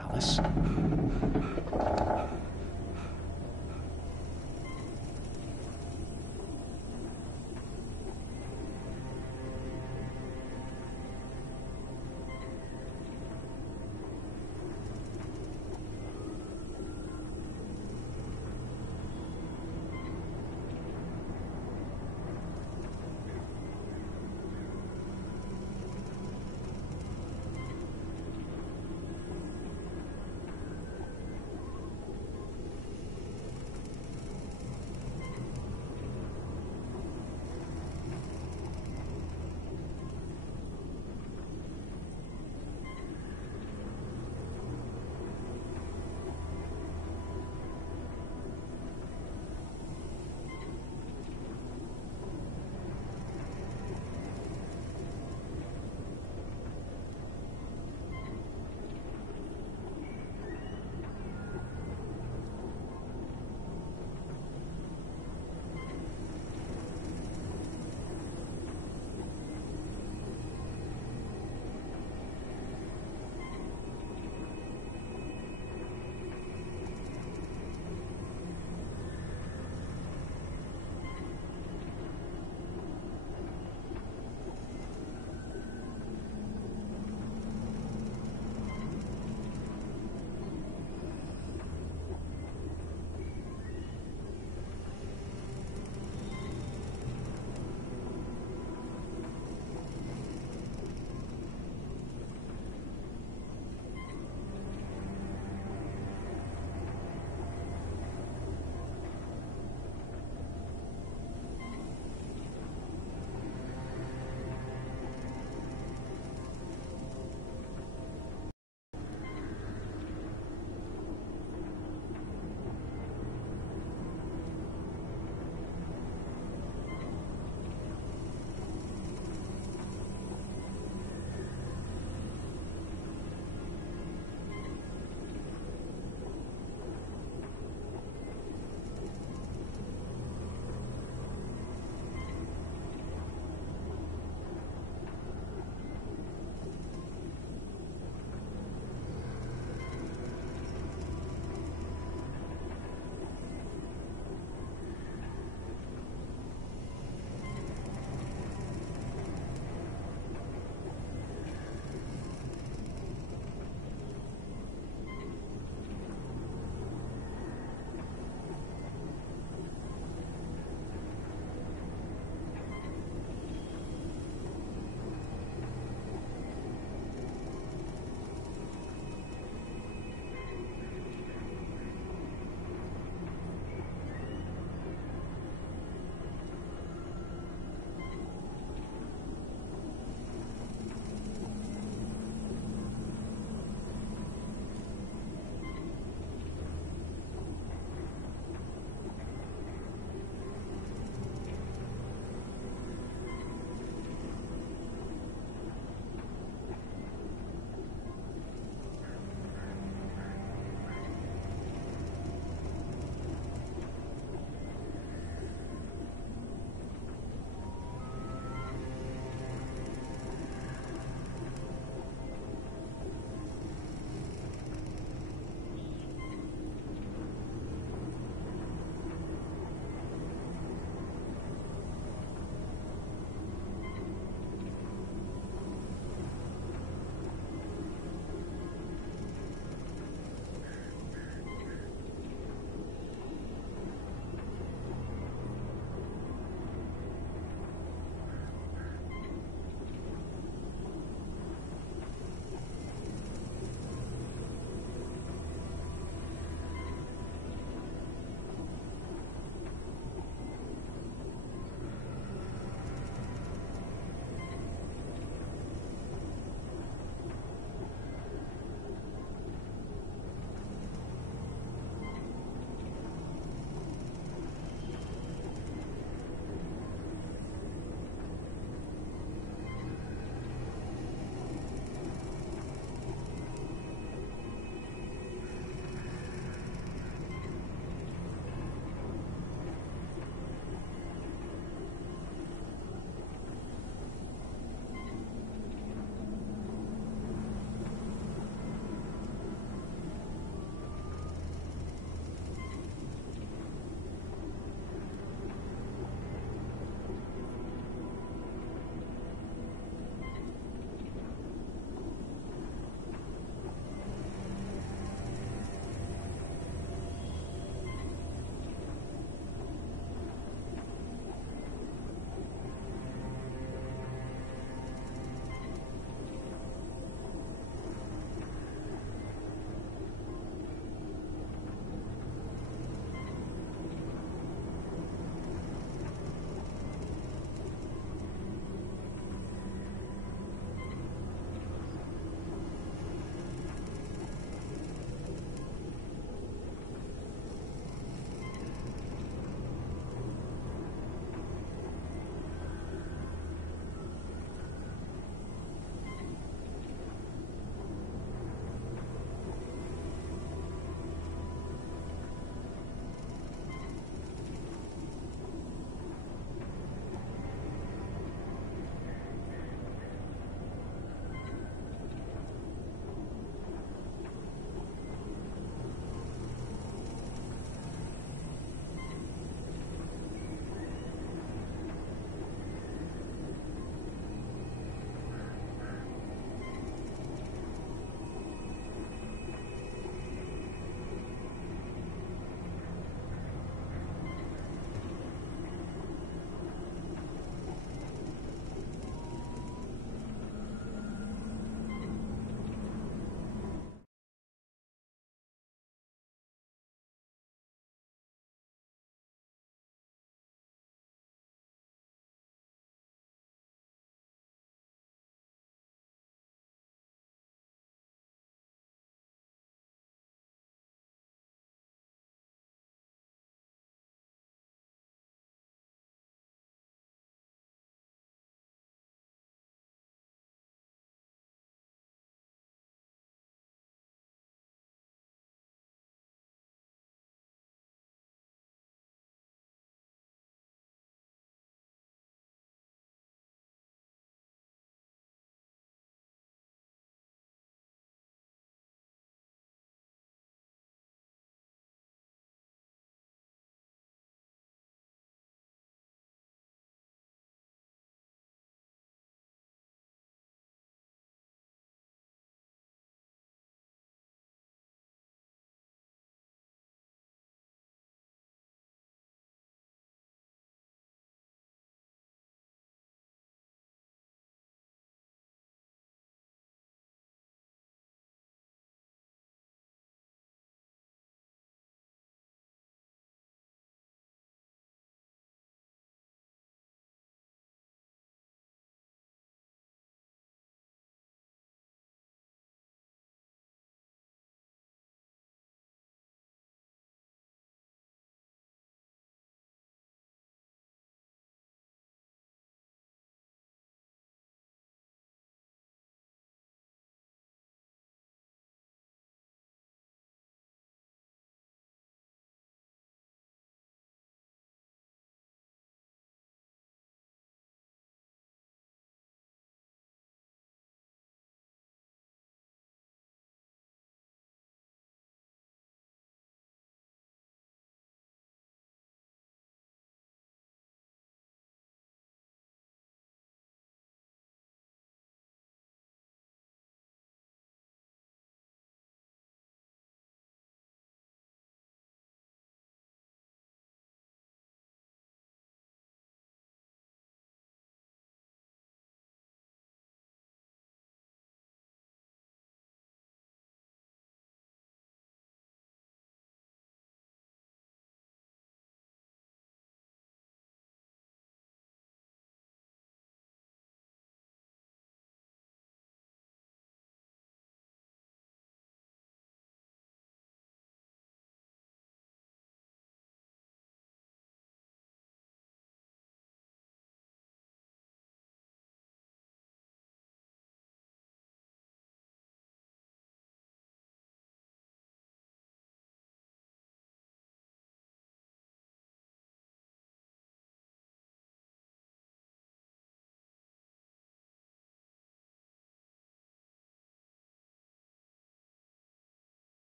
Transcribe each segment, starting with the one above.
Alice?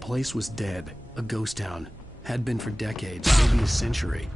place was dead, a ghost town. Had been for decades, maybe a century.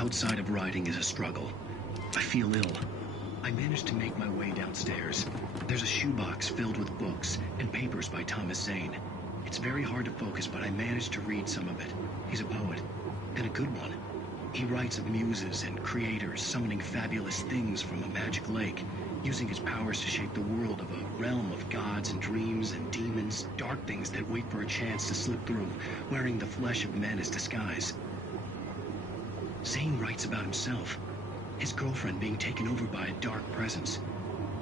outside of writing is a struggle. I feel ill. I managed to make my way downstairs. There's a shoebox filled with books and papers by Thomas Zane. It's very hard to focus, but I managed to read some of it. He's a poet, and a good one. He writes of muses and creators summoning fabulous things from a magic lake, using his powers to shape the world of a realm of gods and dreams and demons, dark things that wait for a chance to slip through, wearing the flesh of men as disguise. Zane writes about himself, his girlfriend being taken over by a dark presence,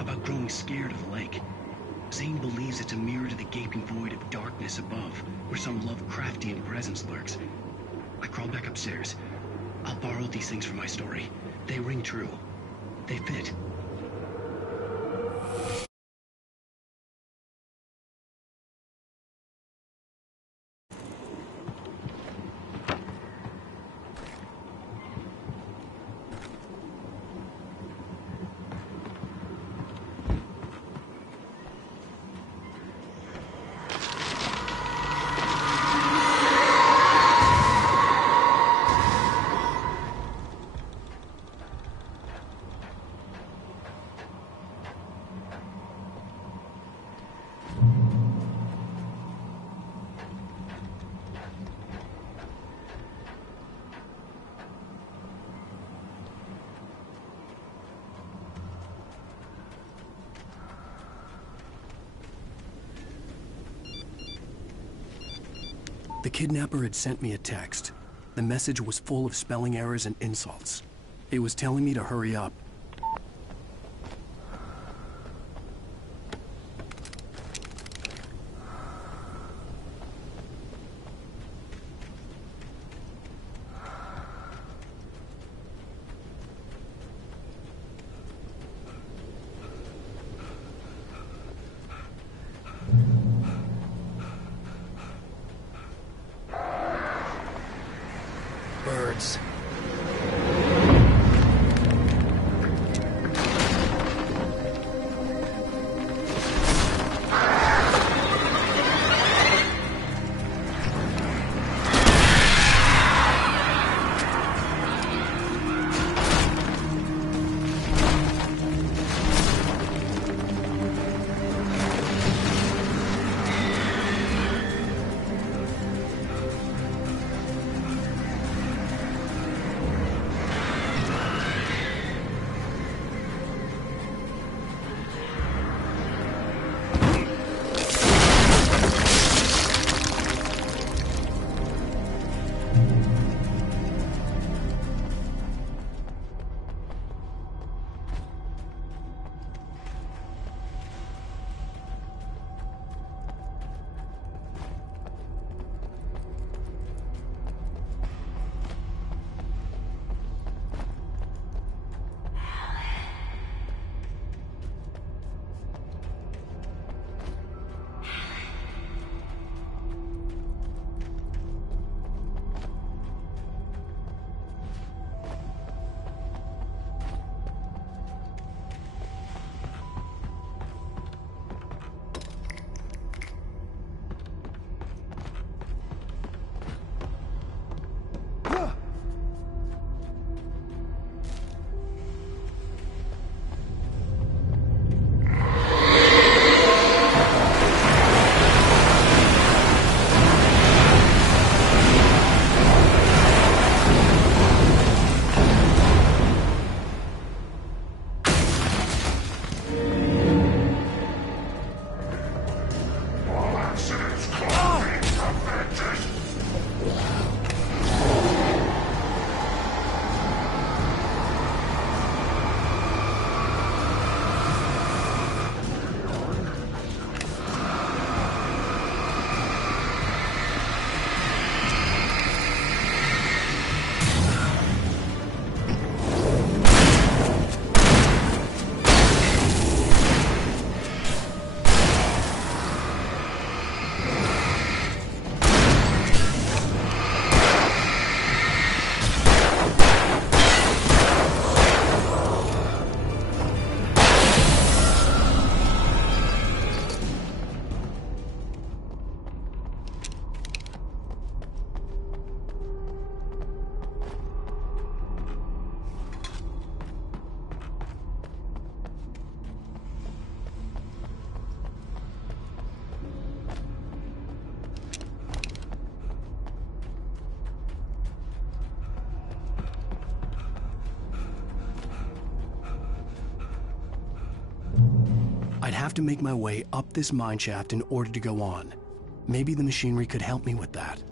about growing scared of the lake. Zane believes it's a mirror to the gaping void of darkness above, where some Lovecraftian presence lurks. I crawl back upstairs. I'll borrow these things for my story. They ring true. They fit. The kidnapper had sent me a text. The message was full of spelling errors and insults. It was telling me to hurry up. Birds. I'd have to make my way up this mine shaft in order to go on. Maybe the machinery could help me with that.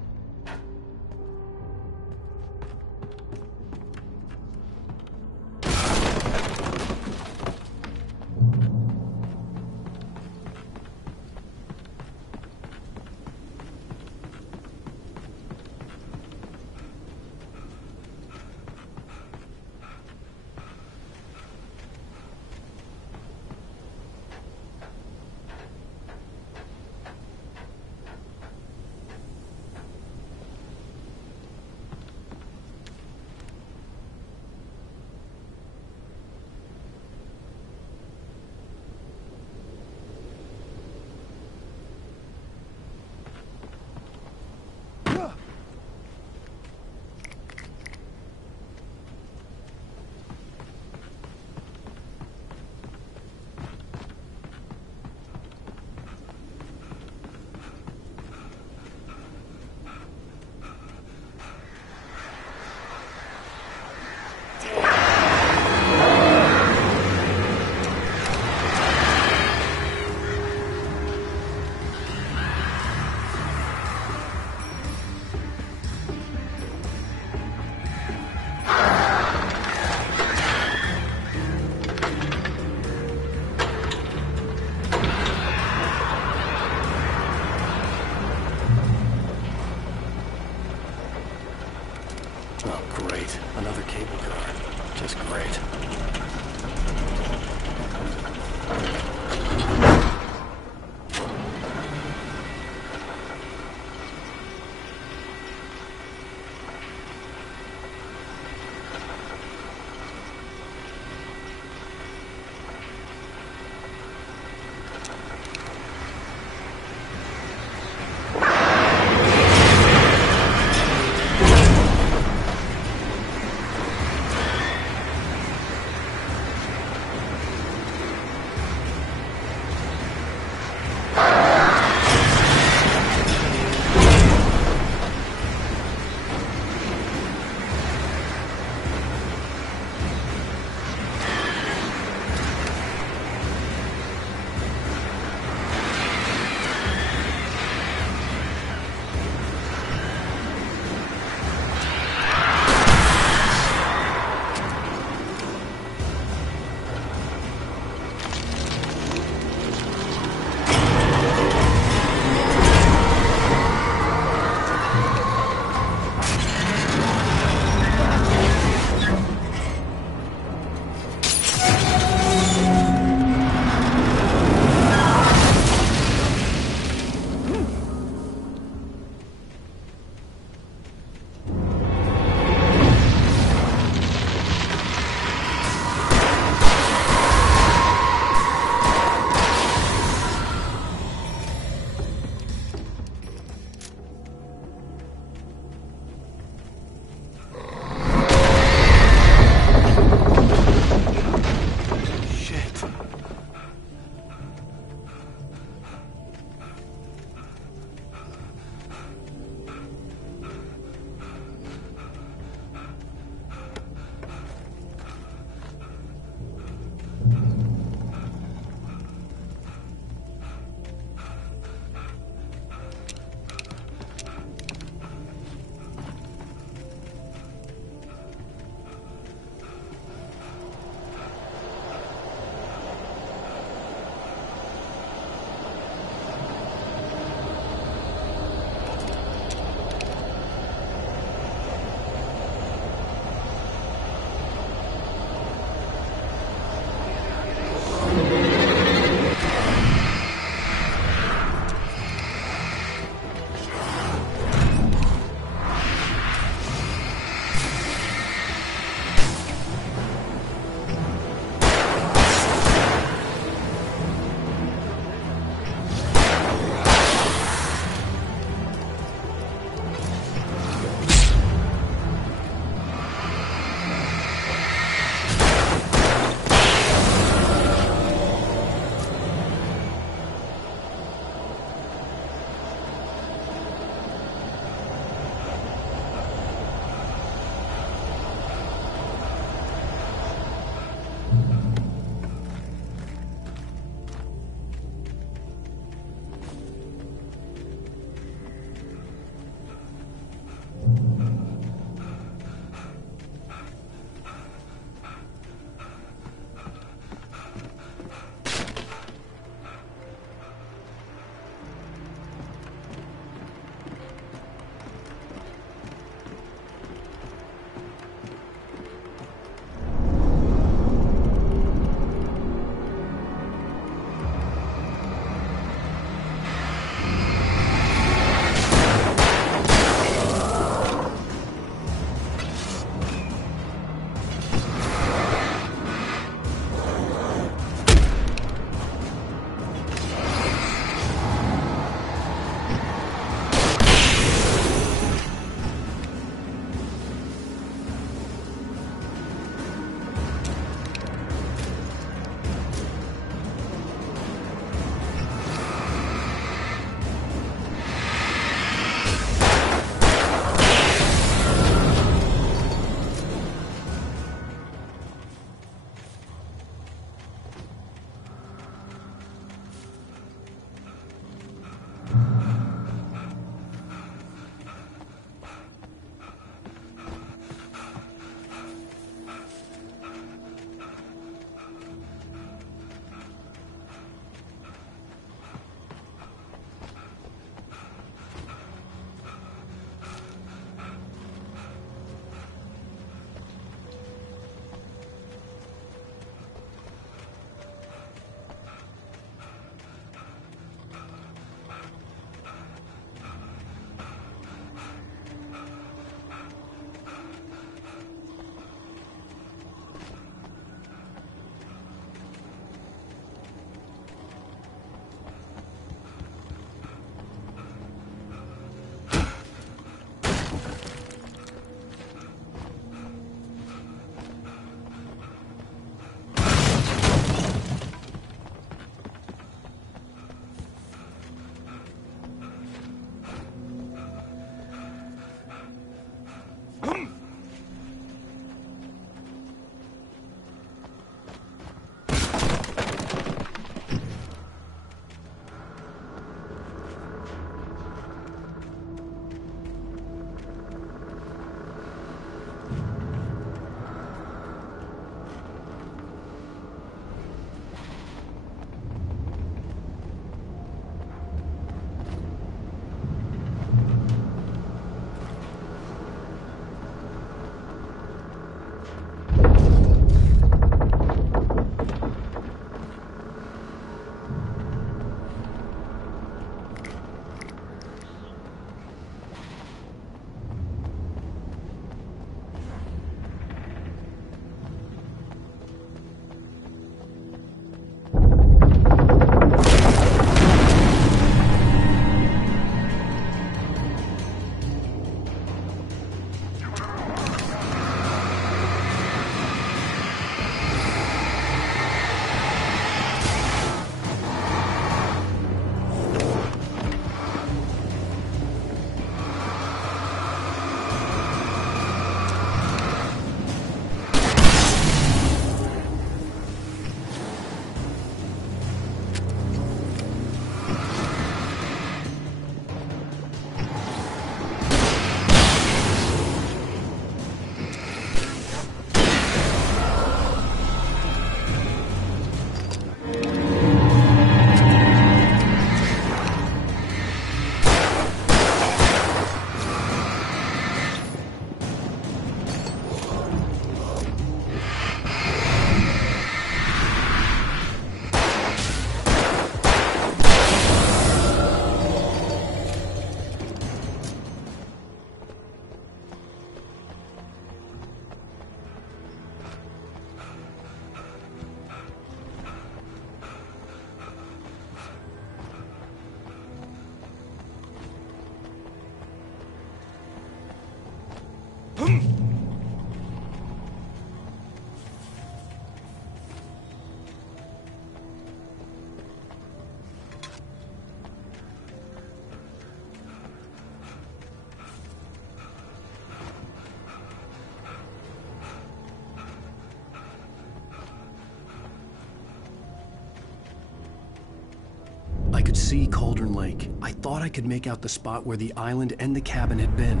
I could see Cauldron Lake. I thought I could make out the spot where the island and the cabin had been.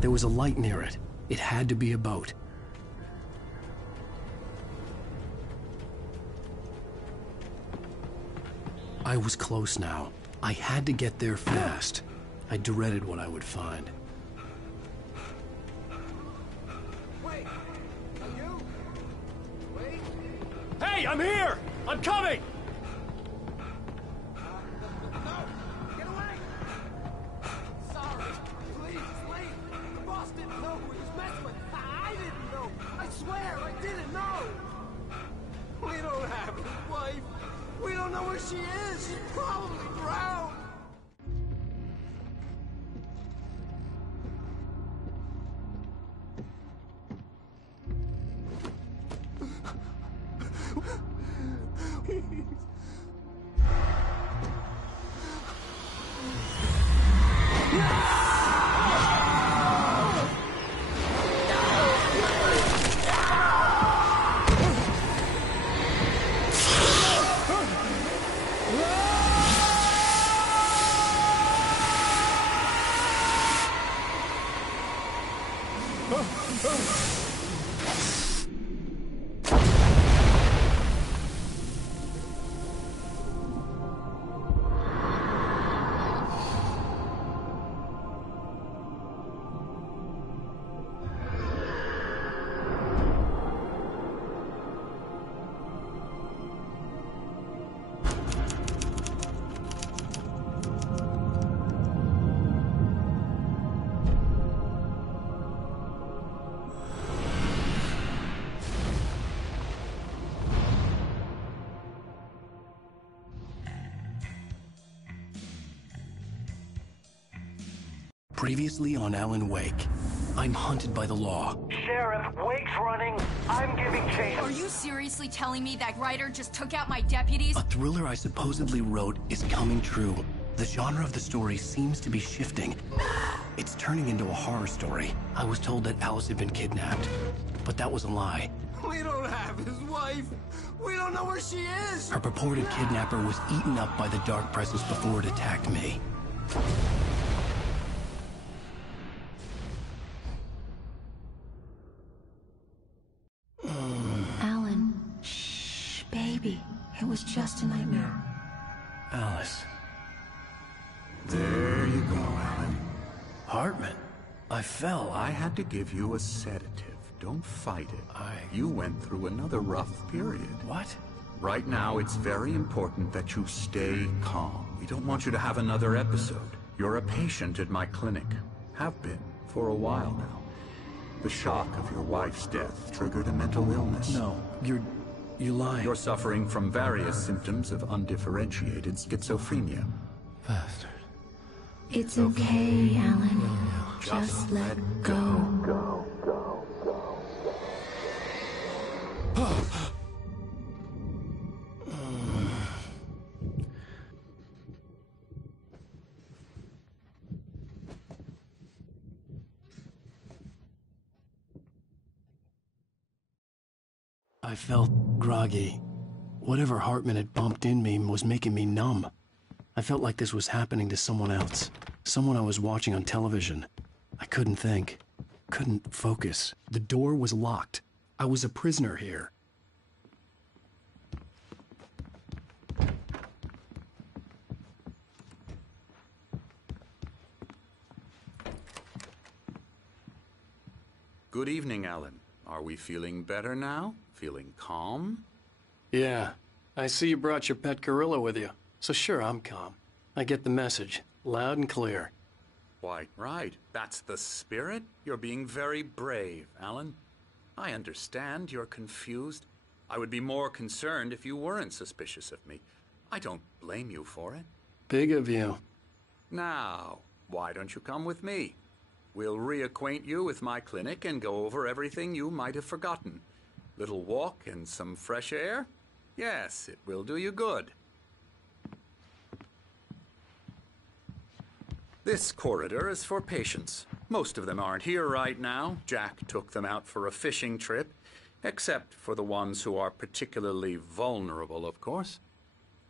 There was a light near it. It had to be a boat. I was close now. I had to get there fast. I dreaded what I would find. Wait! Are you? Wait! Hey, I'm here! I'm coming! No! Get away! Sorry. Please, leave. The boss didn't know who he was messing with. I didn't know. I swear, I didn't know. We don't have his wife. We don't know where she is. She's probably drowned. Previously on Alan Wake, I'm hunted by the law. Sheriff, Wake's running. I'm giving chase. Are you seriously telling me that writer just took out my deputies? A thriller I supposedly wrote is coming true. The genre of the story seems to be shifting. It's turning into a horror story. I was told that Alice had been kidnapped, but that was a lie. We don't have his wife. We don't know where she is. Her purported kidnapper was eaten up by the dark presence before it attacked me. Alan, shh, baby. It was just a nightmare. Alice. There you go, Alan. Hartman. I fell. I had to give you a sedative. Don't fight it. You went through another rough period. What? Right now, it's very important that you stay calm. We don't want you to have another episode. You're a patient at my clinic. Have been for a while now. The shock of your wife's death triggered a mental illness. No, you're lying. You're suffering from various symptoms of undifferentiated schizophrenia. Bastard. It's okay, Alan. Just let go. I felt groggy. Whatever Hartman had bumped in me was making me numb. I felt like this was happening to someone else. Someone I was watching on television. I couldn't think. Couldn't focus. The door was locked. I was a prisoner here. Good evening, Alan. Are we feeling better now? Feeling calm? Yeah. I see you brought your pet gorilla with you. So sure, I'm calm. I get the message. Loud and clear. Why, right. That's the spirit. You're being very brave, Alan. I understand you're confused. I would be more concerned if you weren't suspicious of me. I don't blame you for it. Big of you. Now, why don't you come with me? We'll reacquaint you with my clinic and go over everything you might have forgotten. Little walk and some fresh air? Yes, it will do you good. This corridor is for patients. Most of them aren't here right now. Jack took them out for a fishing trip, except for the ones who are particularly vulnerable, of course.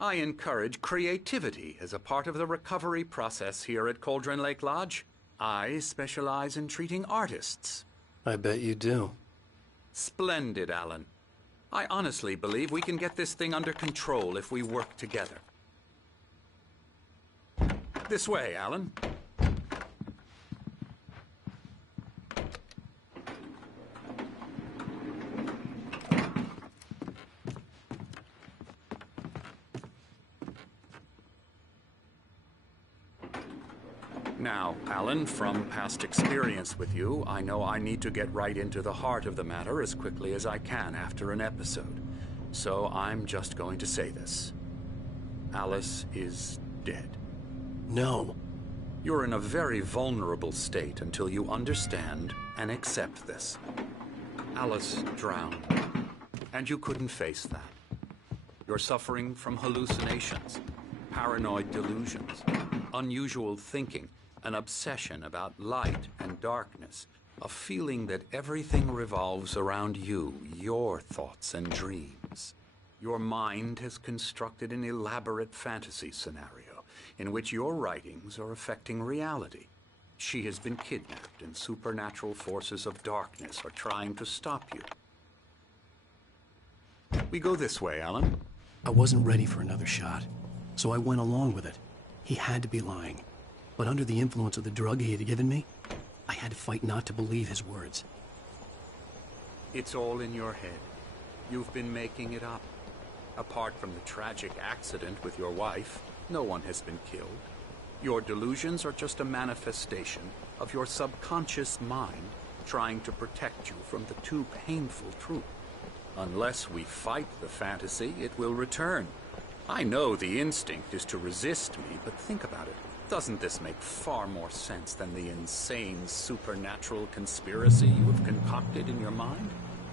I encourage creativity as a part of the recovery process here at Cauldron Lake Lodge. I specialize in treating artists. I bet you do. Splendid, Alan. I honestly believe we can get this thing under control if we work together. This way, Alan. Now, Alan, from past experience with you, I know I need to get right into the heart of the matter as quickly as I can after an episode. So I'm just going to say this. Alice is dead. No. You're in a very vulnerable state until you understand and accept this. Alice drowned, and you couldn't face that. You're suffering from hallucinations, paranoid delusions, unusual thinking, an obsession about light and darkness, a feeling that everything revolves around you, your thoughts and dreams. Your mind has constructed an elaborate fantasy scenario in which your writings are affecting reality. She has been kidnapped and supernatural forces of darkness are trying to stop you. We go this way, Alan. I wasn't ready for another shot, so I went along with it. He had to be lying. But under the influence of the drug he had given me, I had to fight not to believe his words. It's all in your head. You've been making it up. Apart from the tragic accident with your wife, no one has been killed. Your delusions are just a manifestation of your subconscious mind trying to protect you from the too painful truth. Unless we fight the fantasy, it will return. I know the instinct is to resist me, but think about it. Doesn't this make far more sense than the insane supernatural conspiracy you have concocted in your mind?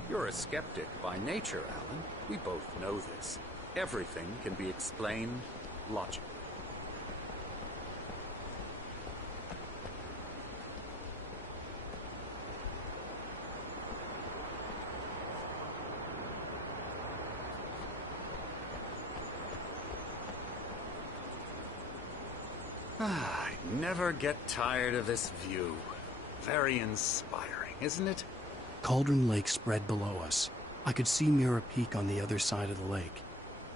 You're a skeptic by nature, Alan. We both know this. Everything can be explained logically. I never get tired of this view. Very inspiring, isn't it? Cauldron Lake spread below us. I could see Mirror Peak on the other side of the lake.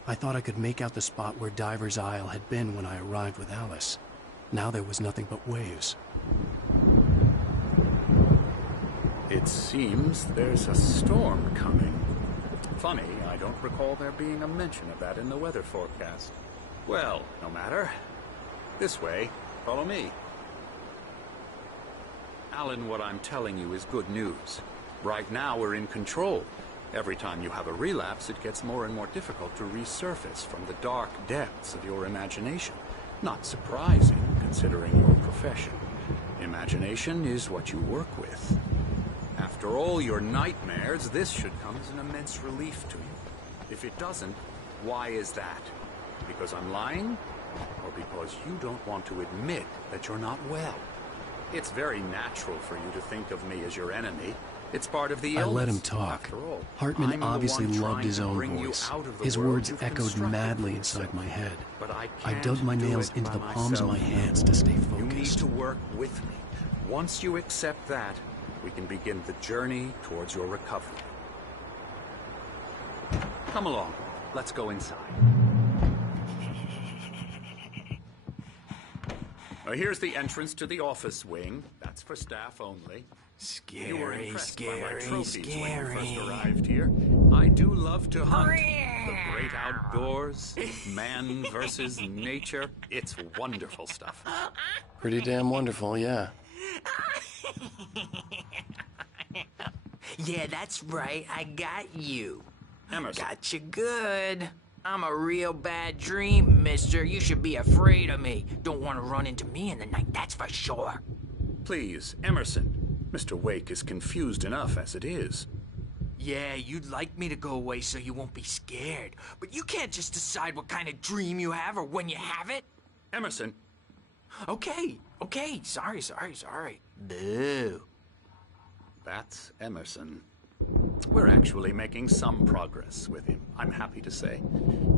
I thought I could make out the spot where Diver's Isle had been when I arrived with Alice. Now there was nothing but waves. It seems there's a storm coming. Funny, I don't recall there being a mention of that in the weather forecast. Well, no matter. This way. Follow me. Alan, what I'm telling you is good news. Right now, we're in control. Every time you have a relapse, it gets more and more difficult to resurface from the dark depths of your imagination. Not surprising, considering your profession. Imagination is what you work with. After all your nightmares, this should come as an immense relief to you. If it doesn't, why is that? Because I'm lying? Or because you don't want to admit that you're not well? It's very natural for you to think of me as your enemy. It's part of the illness. I let him talk. After all, Hartman obviously loved his own bring you voice. out of the His world words you've echoed constructed madly for inside yourself. my head. But I I can't dug my do nails it into by the palms of my myself. hands to stay You need focused. to work with me. Once you accept that, we can begin the journey towards your recovery. Come along. Let's go inside. Now, here's the entrance to the office wing. That's for staff only. You were impressed by my trophies when you first arrived here. I do love to hunt. The great outdoors, man versus nature. It's wonderful stuff. Pretty damn wonderful, yeah. Yeah, that's right. I got you. Emerson. Got you good. I'm a real bad dream, mister. You should be afraid of me. Don't want to run into me in the night, that's for sure. Please, Emerson. Mr. Wake is confused enough as it is. Yeah, you'd like me to go away so you won't be scared. But you can't just decide what kind of dream you have or when you have it. Emerson. Okay. Sorry. Boo. That's Emerson. We're actually making some progress with him, I'm happy to say.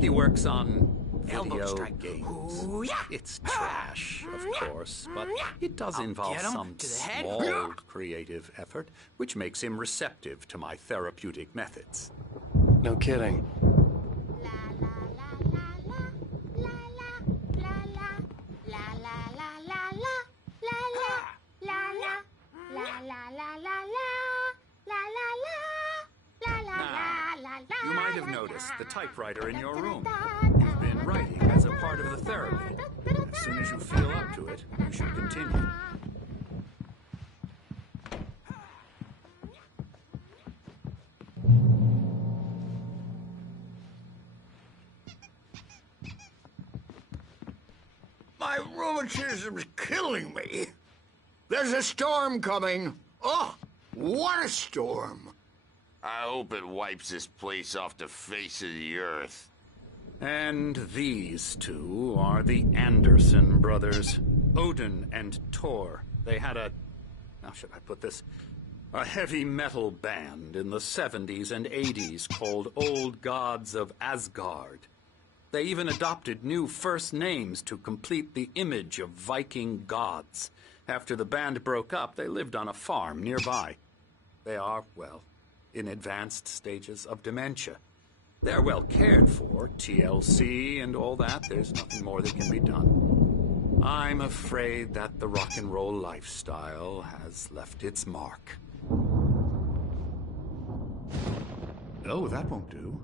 He works on video games. It's trash, of course, but it does involve some small creative effort, which makes him receptive to my therapeutic methods. No kidding. You might have noticed the typewriter in your room. You've been writing as a part of the therapy. As soon as you feel up to it, you should continue. My rheumatism's killing me. There's a storm coming. Oh, what a storm. I hope it wipes this place off the face of the earth. And these two are the Anderson brothers, Odin and Thor. They had how should I put this? A heavy metal band in the 70s and 80s called Old Gods of Asgard. They even adopted new first names to complete the image of Viking gods. After the band broke up, they lived on a farm nearby. They are, well, in advanced stages of dementia. They're well cared for, TLC and all that. There's nothing more that can be done. I'm afraid that the rock and roll lifestyle has left its mark. Oh, that won't do.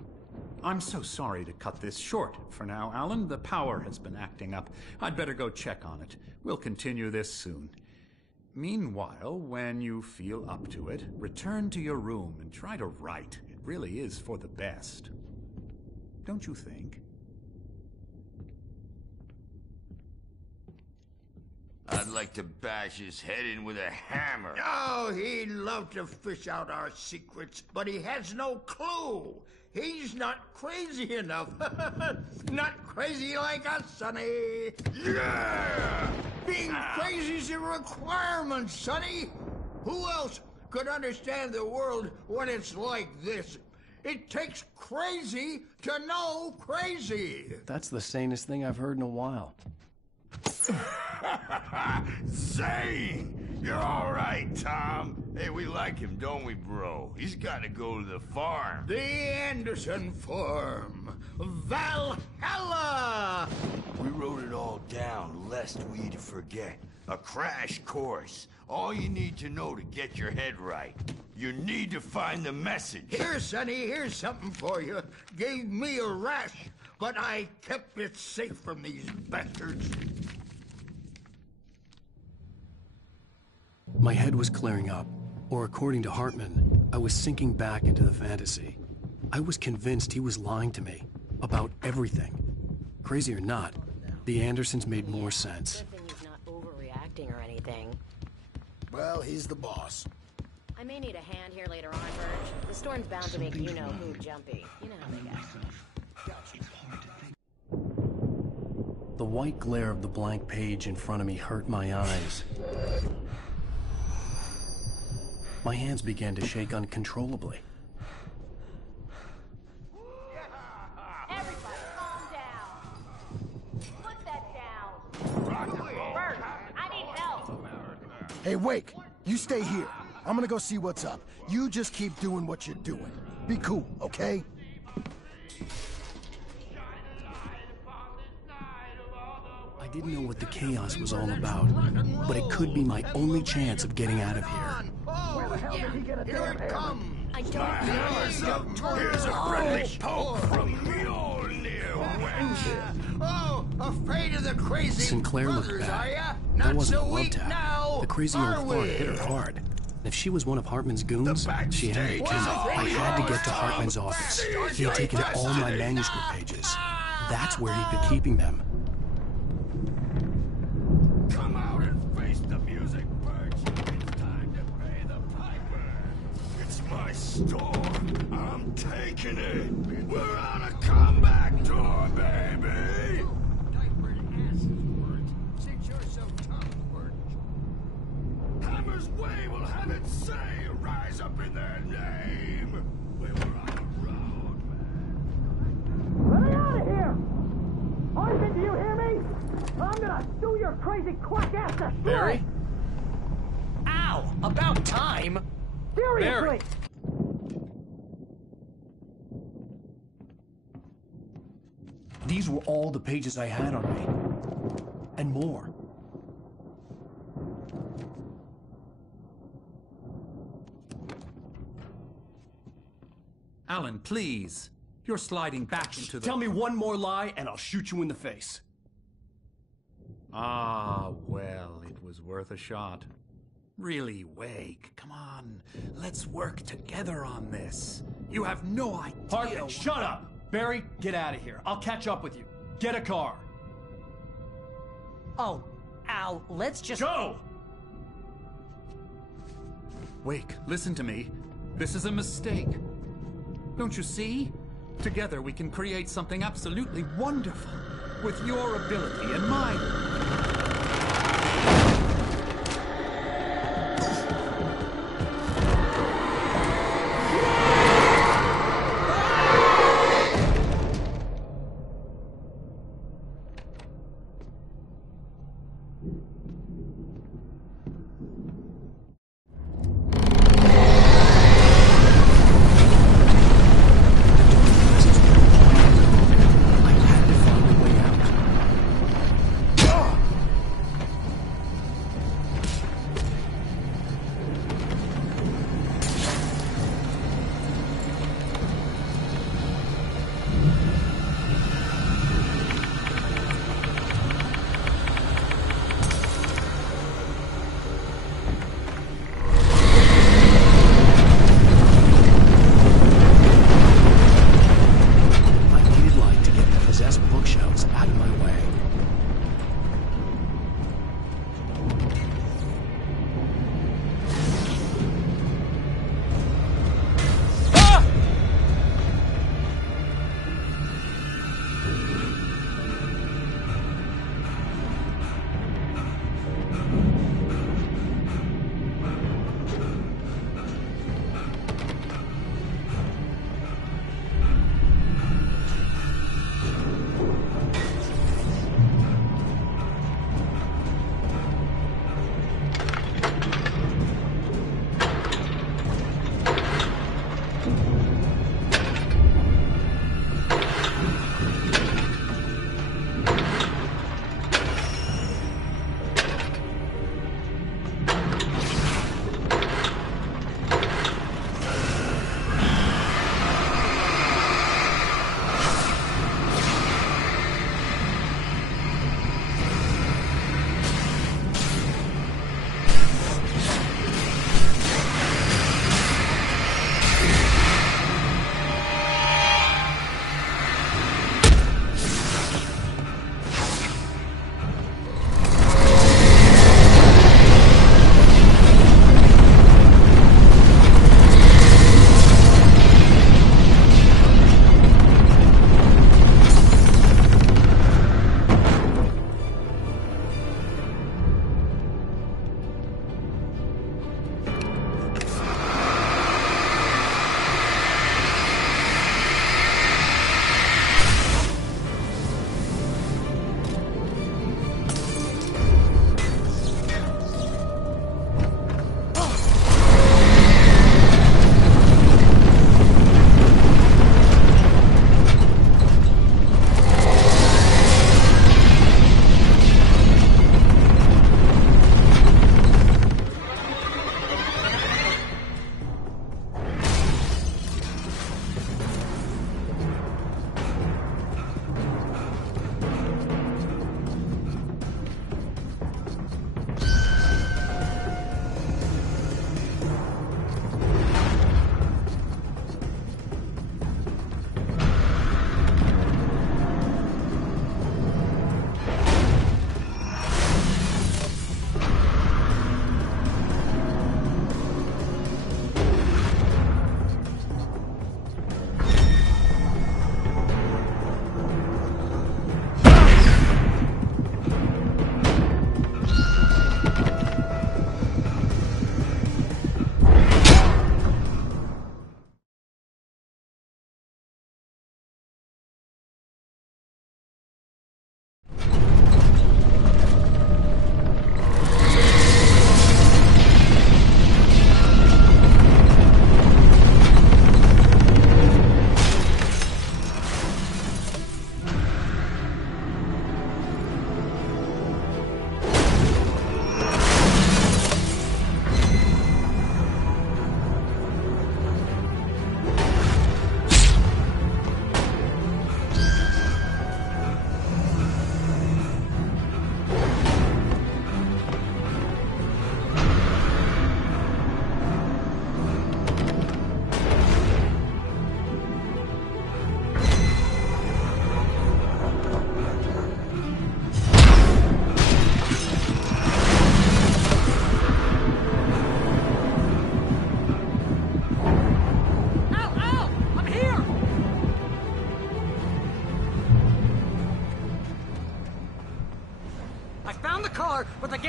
I'm so sorry to cut this short for now, Alan. The power has been acting up. I'd better go check on it. We'll continue this soon. Meanwhile, when you feel up to it, return to your room and try to write. It really is for the best. Don't you think? I'd like to bash his head in with a hammer. Oh, he'd love to fish out our secrets, but he has no clue. He's not crazy enough. Not crazy like us, Sonny. Yeah! Being crazy's a requirement, Sonny. Who else could understand the world when it's like this? It takes crazy to know crazy. That's the sanest thing I've heard in a while. Zane! You're all right, Tom. Hey, we like him, don't we, bro? He's got to go to the farm. The Anderson farm. Valhalla! We wrote it all down, lest we forget. A crash course. All you need to know to get your head right. You need to find the message. Here, Sonny, here's something for you. Gave me a rash, but I kept it safe from these bastards. My head was clearing up, or according to Hartman, I was sinking back into the fantasy. I was convinced he was lying to me about everything. Crazy or not, the Andersons made more sense. Good thing he's not overreacting or anything. Well, he's the boss. I may need a hand here later on, Burge. The storm's bound to make you-know-who jumpy. You know how they get. The white glare of the blank page in front of me hurt my eyes. My hands began to shake uncontrollably. Everybody, calm down. Put that down. Burge, I need help. Hey, Wake, you stay here. I'm gonna go see what's up. You just keep doing what you're doing. Be cool, okay? I didn't know what the chaos was all about, but it could be my only chance of getting out of here. Where the hell did he get a damn hammer? I don't know. Here's a friendly poke from the old near wench. Oh, afraid of the crazy Sinclair looked brothers, bad. are ya? That Not wasn't so a love weak tap. now, The crazy are old fart we? hit her hard. If she was one of Hartman's goons, she had it. I had to get to Hartman's office. He had taken all my manuscript pages. That's where he'd been keeping them. Come out and face the music, Birch. It's time to pay the piper. It's my store. I'm taking it. We're on a comeback tour, baby. Diapered asses, Bert. Since you're so tough, Bert. Hammer's Way will have its say rise up in their name. We were on a road, man. Let me out of here! Do your crazy quack ass to Barry? Ow! About time! Seriously! Barry. These were all the pages I had on me. And more. Alan, please. You're sliding back into the... Tell me one more lie and I'll shoot you in the face. Ah, well, it was worth a shot. Really, Wake, come on. Let's work together on this. You have no idea... Hartman, shut up! Barry, get out of here. I'll catch up with you. Get a car. Oh, Al, let's just... Go! Wake, listen to me. This is a mistake. Don't you see? Together we can create something absolutely wonderful. With your ability and mine.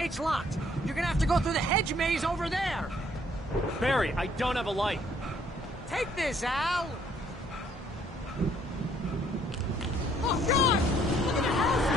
gate's locked. You're gonna have to go through the hedge maze over there. Barry, I don't have a light. Take this, Al. Oh, God! Look at the house!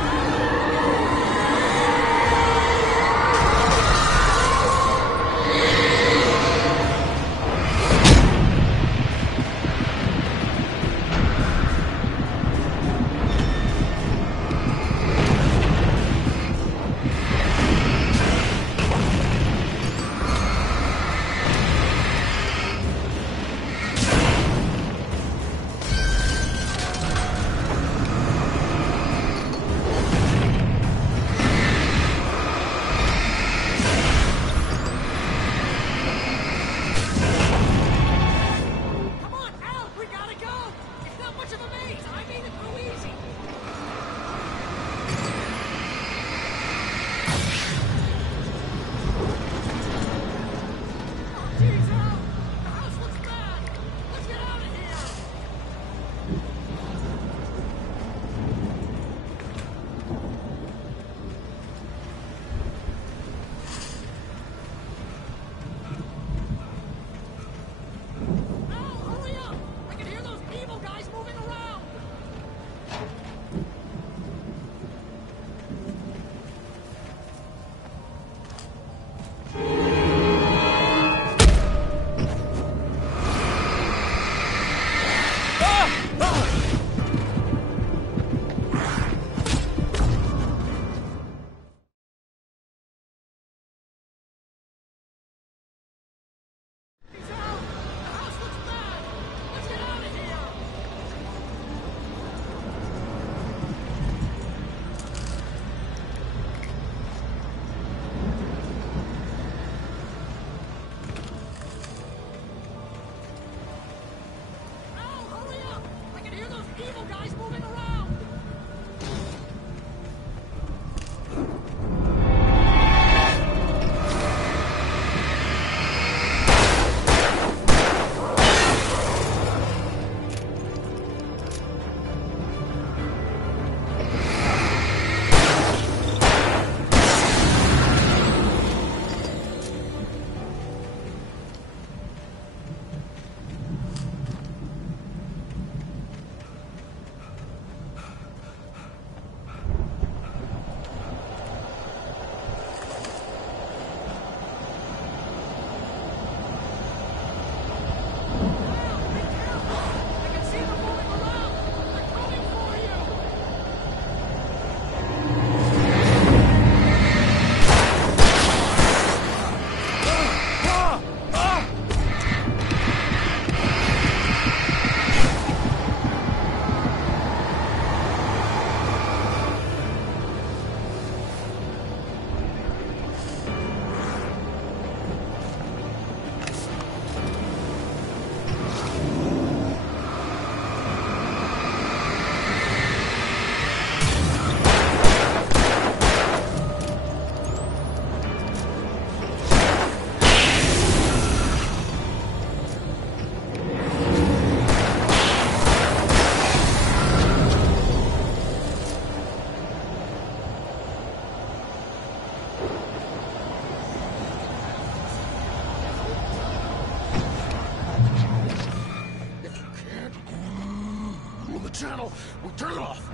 channel. We turn it off.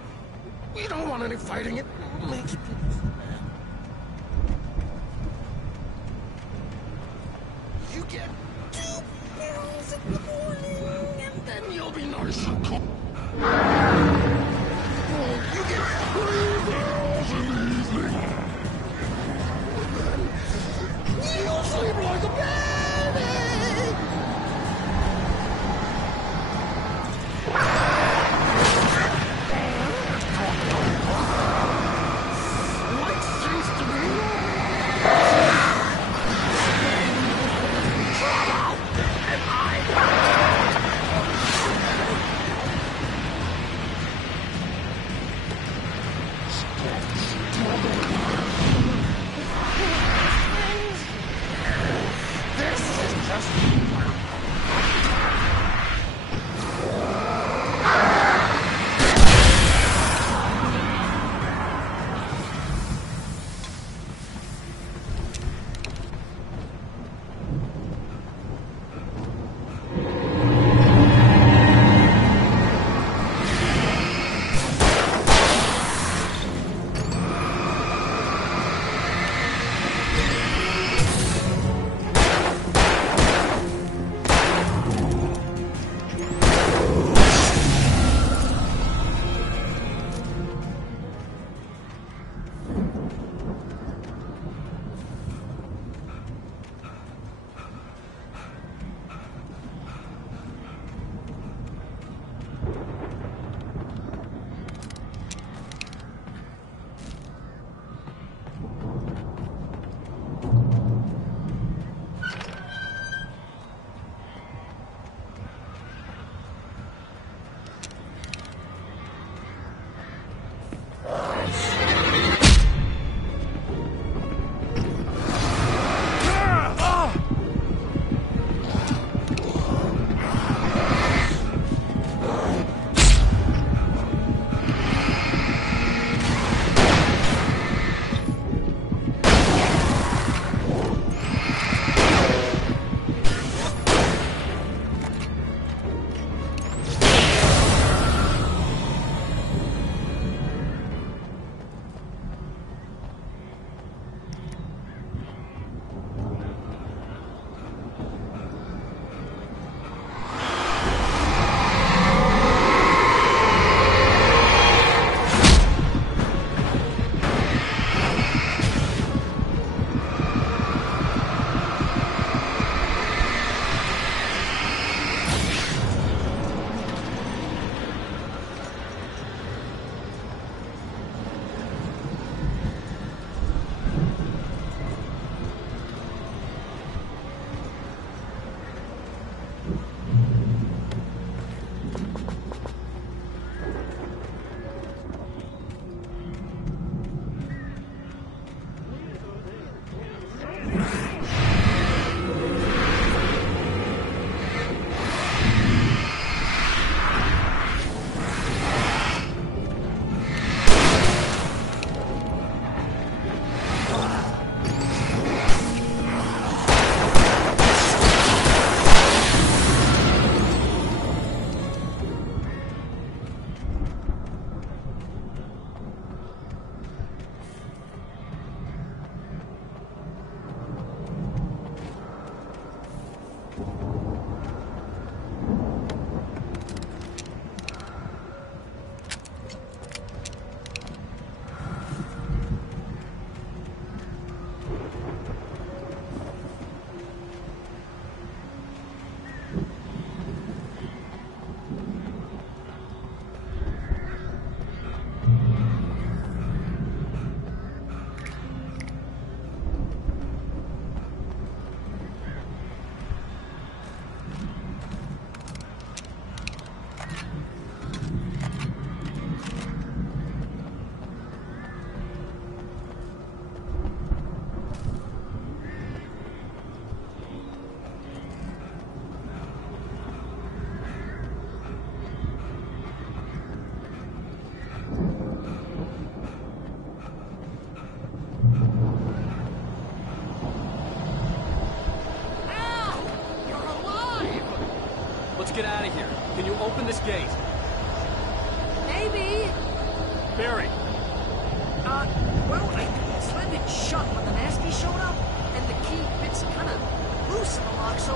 We don't want any fighting. It makes people mad. You get 2 pills in the morning, and then you'll be nice and calm. You get 3 pills in the evening. And then you'll sleep like a baby. get out of here. Can you open this gate? Maybe. Barry. Well, I slammed it shut when the nasty showed up, and the key fits kind of loose in the lock, so,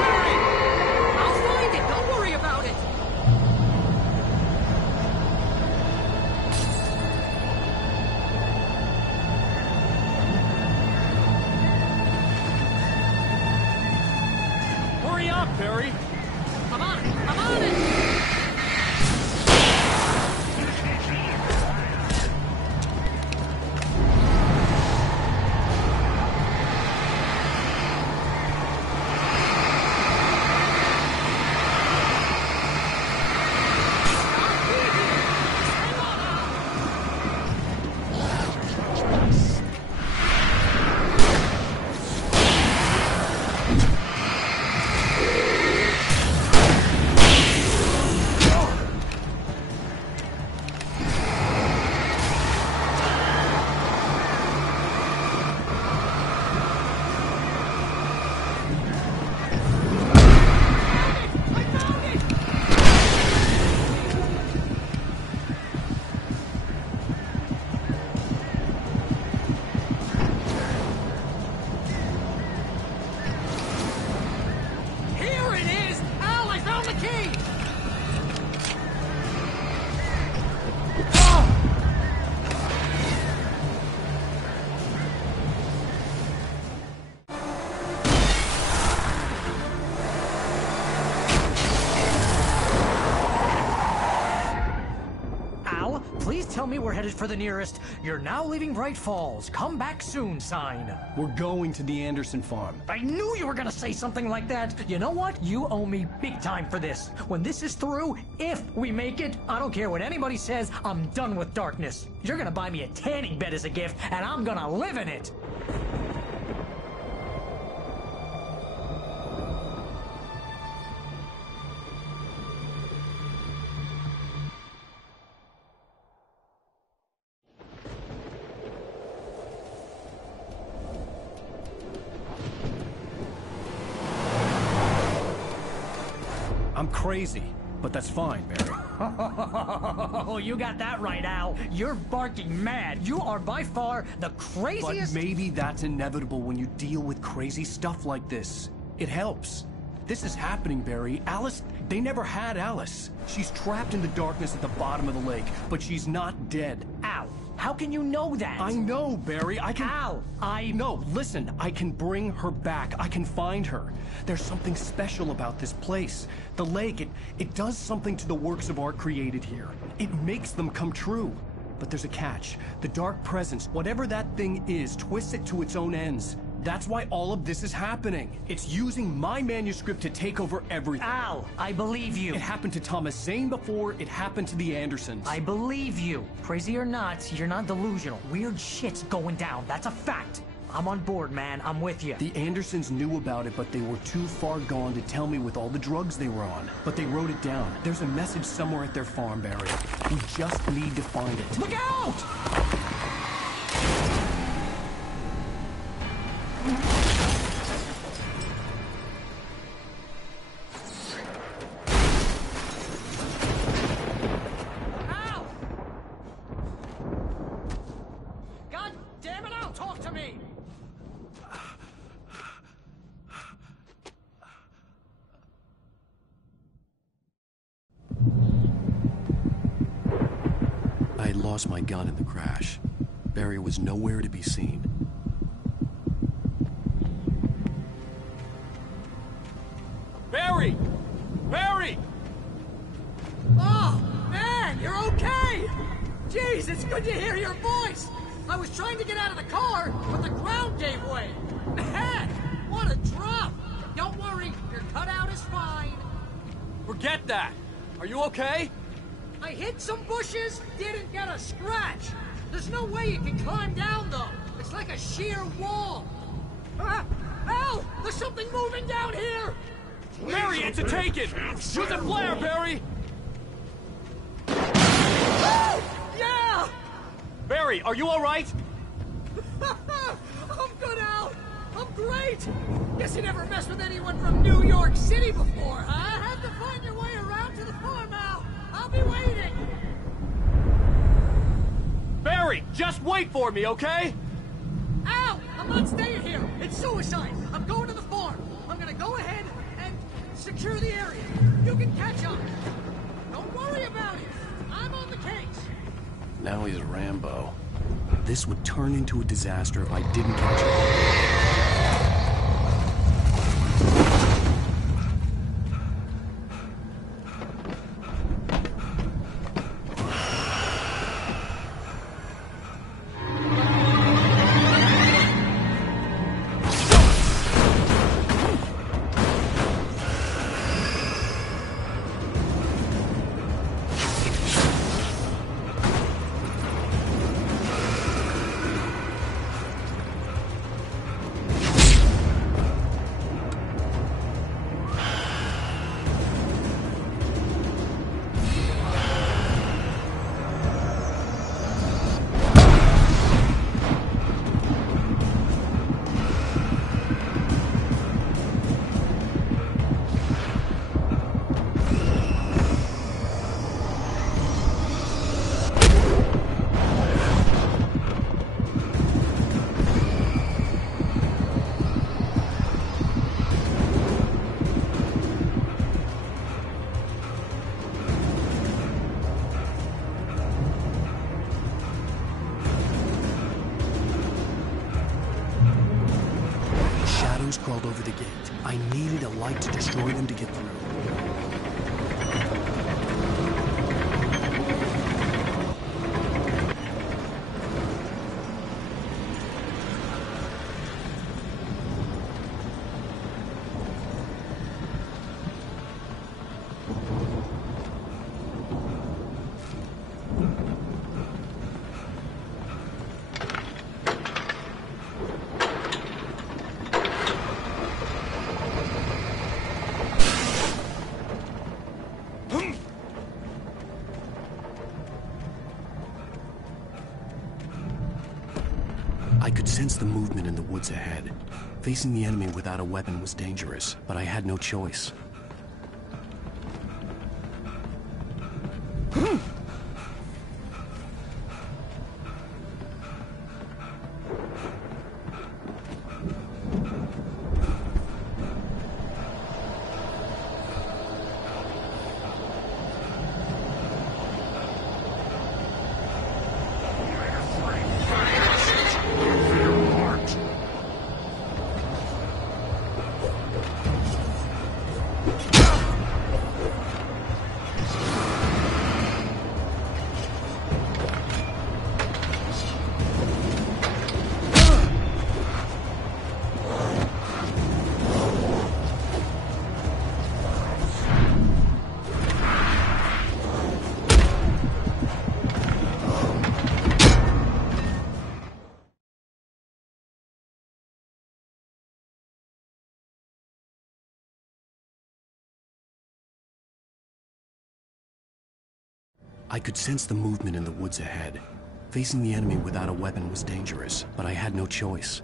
Barry! I'll find it, don't worry about it! Hurry up, Barry! I'm on it! I'm on it! Tell me we're headed for the nearest "You're now leaving Bright Falls. Come back soon" sign. We're going to the Anderson farm. I knew you were gonna say something like that. You know what? You owe me big time for this. When this is through, if we make it, I don't care what anybody says, I'm done with darkness. You're gonna buy me a tanning bed as a gift, and I'm gonna live in it. I'm crazy, but that's fine, Barry. Oh, you got that right, Al. You're barking mad. You are by far the craziest... But maybe that's inevitable when you deal with crazy stuff like this. It helps. This is happening, Barry. Alice, they never had Alice. She's trapped in the darkness at the bottom of the lake, but she's not dead. Al, how can you know that? I know, Barry. I can... Al, No, listen. I can bring her back. I can find her. There's something special about this place. The lake, it does something to the works of art created here. It makes them come true. But there's a catch. The dark presence, whatever that thing is, twists it to its own ends. That's why all of this is happening. It's using my manuscript to take over everything. Al, I believe you. It happened to Thomas Zane before, it happened to the Andersons. I believe you. Crazy or not, you're not delusional. Weird shit's going down. That's a fact. I'm on board, man. I'm with you. The Andersons knew about it, but they were too far gone to tell me with all the drugs they were on. But they wrote it down. There's a message somewhere at their farm, Barry. We just need to find it. Look out! Al! God damn it, Al, talk to me! I had lost my gun in the crash. Barry was nowhere to be seen. Barry! Barry! Oh, man, you're okay! Jeez, it's good to hear your voice! I was trying to get out of the car, but the ground gave way! Man, what a drop! Don't worry, your cutout is fine. Forget that! Are you okay? I hit some bushes, didn't get a scratch. There's no way you can climb down, though. It's like a sheer wall. Al, there's something moving down here! Barry, it's a taken! Shoot the flare, Barry! Oh, yeah! Barry, are you all right? I'm good, Al. I'm great. great! Guess you never messed with anyone from New York City before, huh? Have to find your way around to the farm now. I'll be waiting. Barry, just wait for me, okay? Ow! I'm not staying here. It's suicide. I'm going to the farm. I'm gonna go ahead and secure the area. You can catch up. Don't worry about it. I'm on the case. Now he's Rambo. This would turn into a disaster if I didn't catch him. Crawled over the gate. I needed a light to destroy them to get through. I could sense the movement in the woods ahead. Facing the enemy without a weapon was dangerous, but I had no choice. I could sense the movement in the woods ahead. Facing the enemy without a weapon was dangerous, but I had no choice.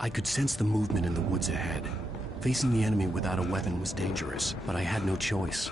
I could sense the movement in the woods ahead. Facing the enemy without a weapon was dangerous, but I had no choice.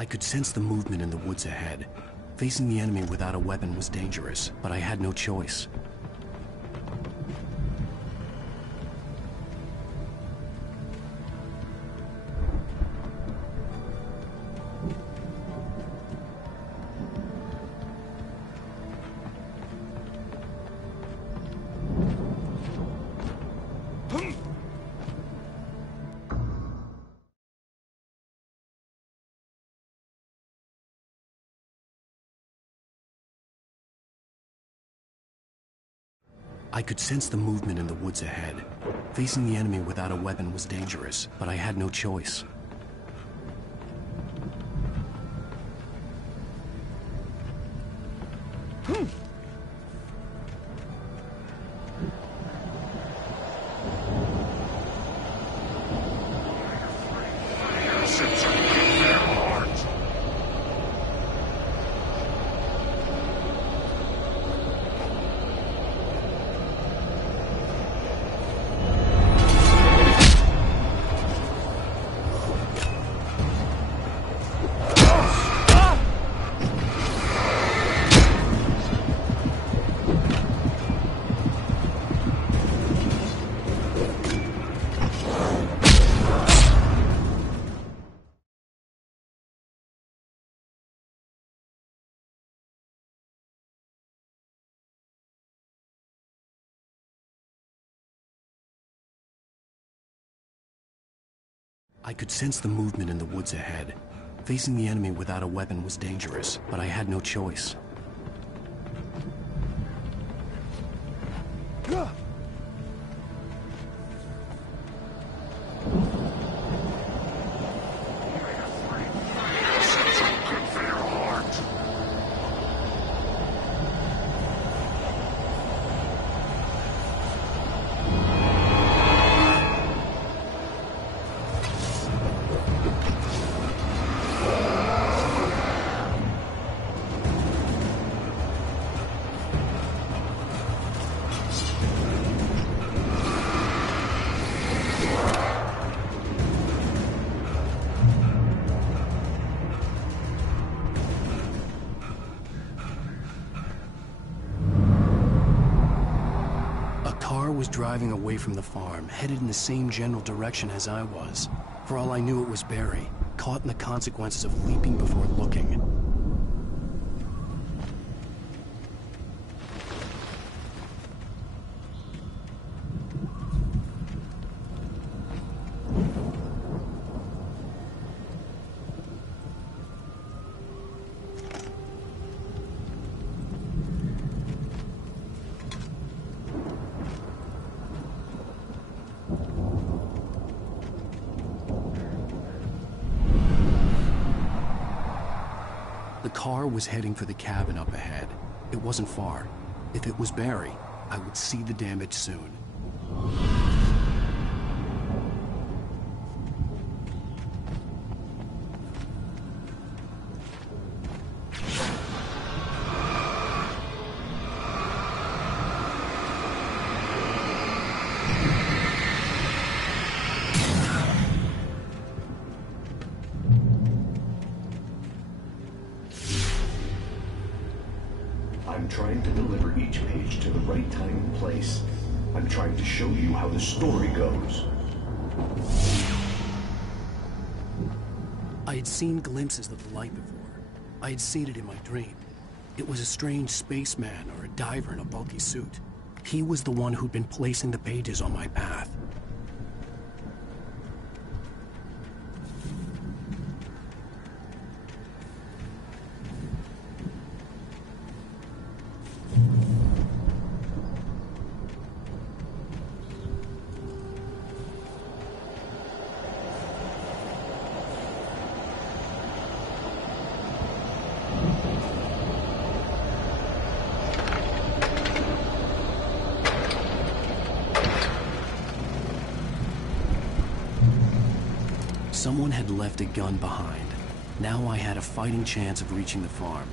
I could sense the movement in the woods ahead. Facing the enemy without a weapon was dangerous, but I had no choice. I could sense the movement in the woods ahead. Facing the enemy without a weapon was dangerous, but I had no choice. I could sense the movement in the woods ahead. Facing the enemy without a weapon was dangerous, but I had no choice. Was driving away from the farm, headed in the same general direction as I was. For all I knew, it was Barry, caught in the consequences of leaping before looking. The car was heading for the cabin up ahead. It wasn't far. If it was Barry, I would see the damage soon. I'm trying to deliver each page to the right time and place. I'm trying to show you how the story goes. I had seen glimpses of the light before. I had seen it in my dream. It was a strange spaceman or a diver in a bulky suit. He was the one who'd been placing the pages on my path. Someone had left a gun behind. Now I had a fighting chance of reaching the farm.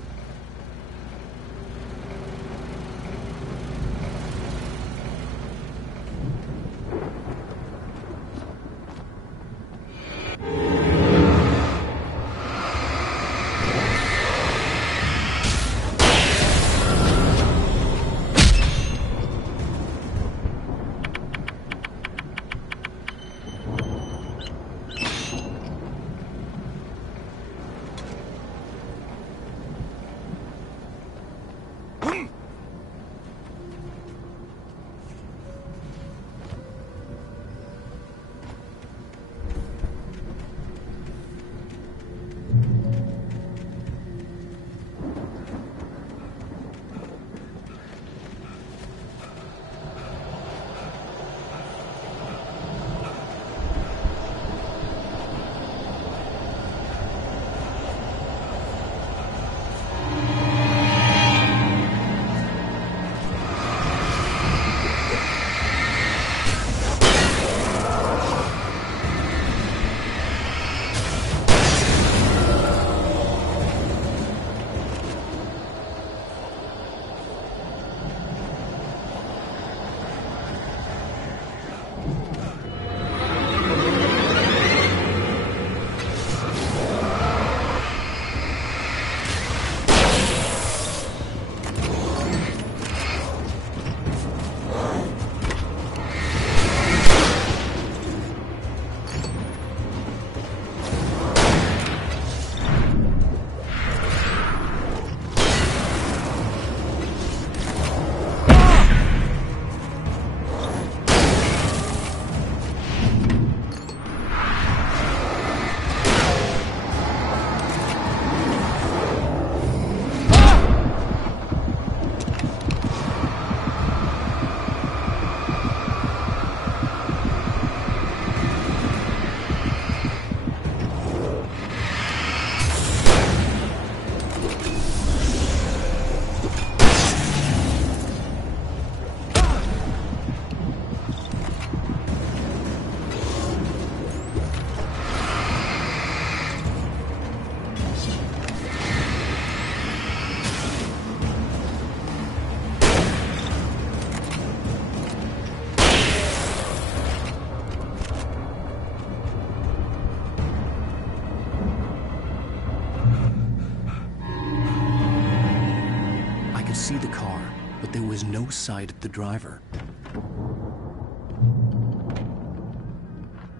see the car, but there was no sight of the driver.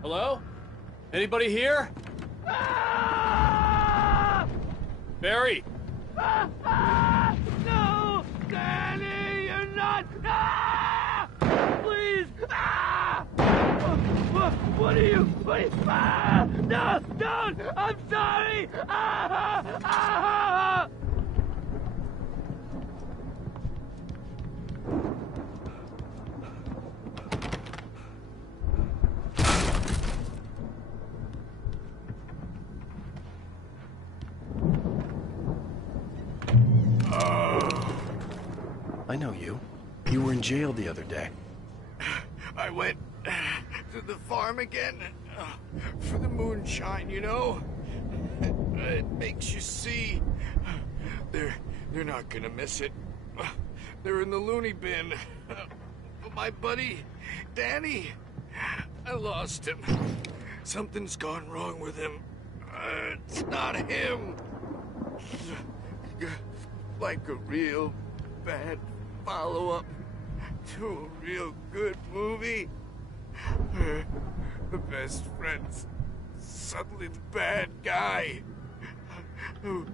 Hello? Anybody here? Barry! No! Danny, you're not! Please! What are you? No! Don't! I'm sorry! I know you. You were in jail the other day. I went to the farm again for the moonshine, you know? It makes you see. They're not gonna miss it. They're in the loony bin. But my buddy, Danny, I lost him. Something's gone wrong with him. It's not him. Like a real bad follow-up to a real good movie. The best friend's suddenly the bad guy who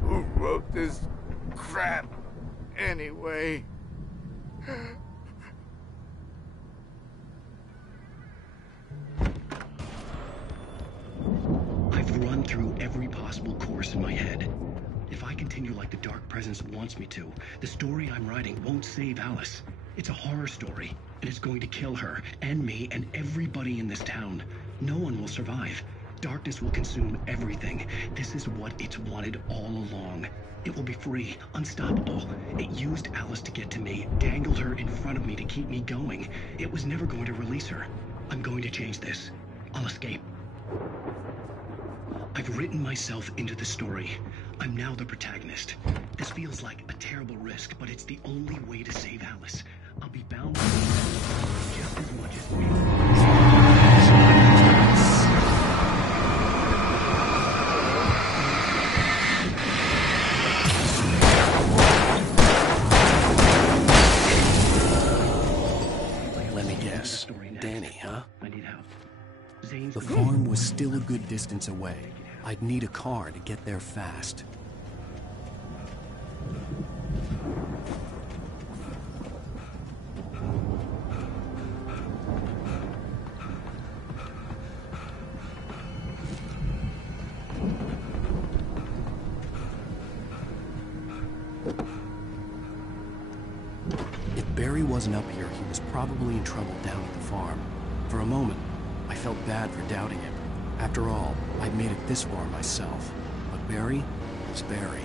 wrote this crap anyway. I've run through every possible course in my head. If I continue like the Dark Presence wants me to, the story I'm writing won't save Alice. It's a horror story, and it's going to kill her, and me, and everybody in this town. No one will survive. Darkness will consume everything. This is what it's wanted all along. It will be free, unstoppable. It used Alice to get to me, dangled her in front of me to keep me going. It was never going to release her. I'm going to change this. I'll escape. I've written myself into the story. I'm now the protagonist. This feels like a terrible risk, but it's the only way to save Alice. I'll be bound to just as much as me. Let me guess. Danny, huh? I need help. The farm was still a good distance away. I'd need a car to get there fast. If Barry wasn't up here, he was probably in trouble down at the farm. For a moment, I felt bad for doubting him. After all, I'd made it this far myself. But Barry was Barry.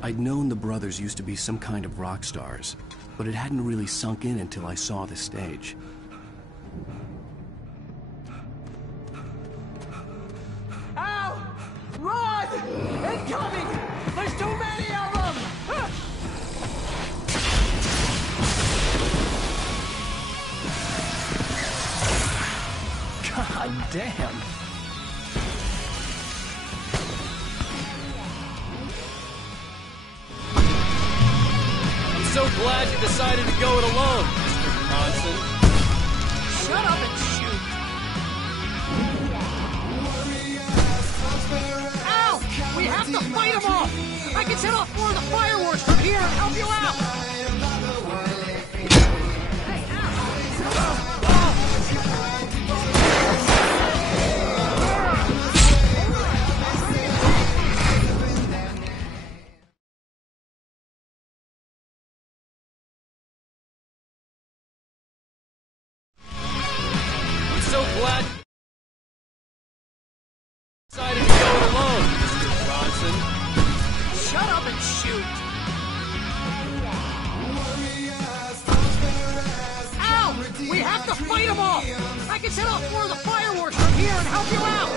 I'd known the brothers used to be some kind of rock stars. but it hadn't really sunk in until I saw the stage. Ow! Run! Incoming! There's too many of them! God damn! I'm so glad you decided to go it alone, Mr. Bronson. Shut up and shoot! Ow! We have to fight them off! I can set off more of the fireworks from here and help you out! Hey, I'm so glad you decided to go it alone, Mr. Bronson. shut up and shoot! Ow! We have to fight them off! I can set off more of the fireworks from here and help you out!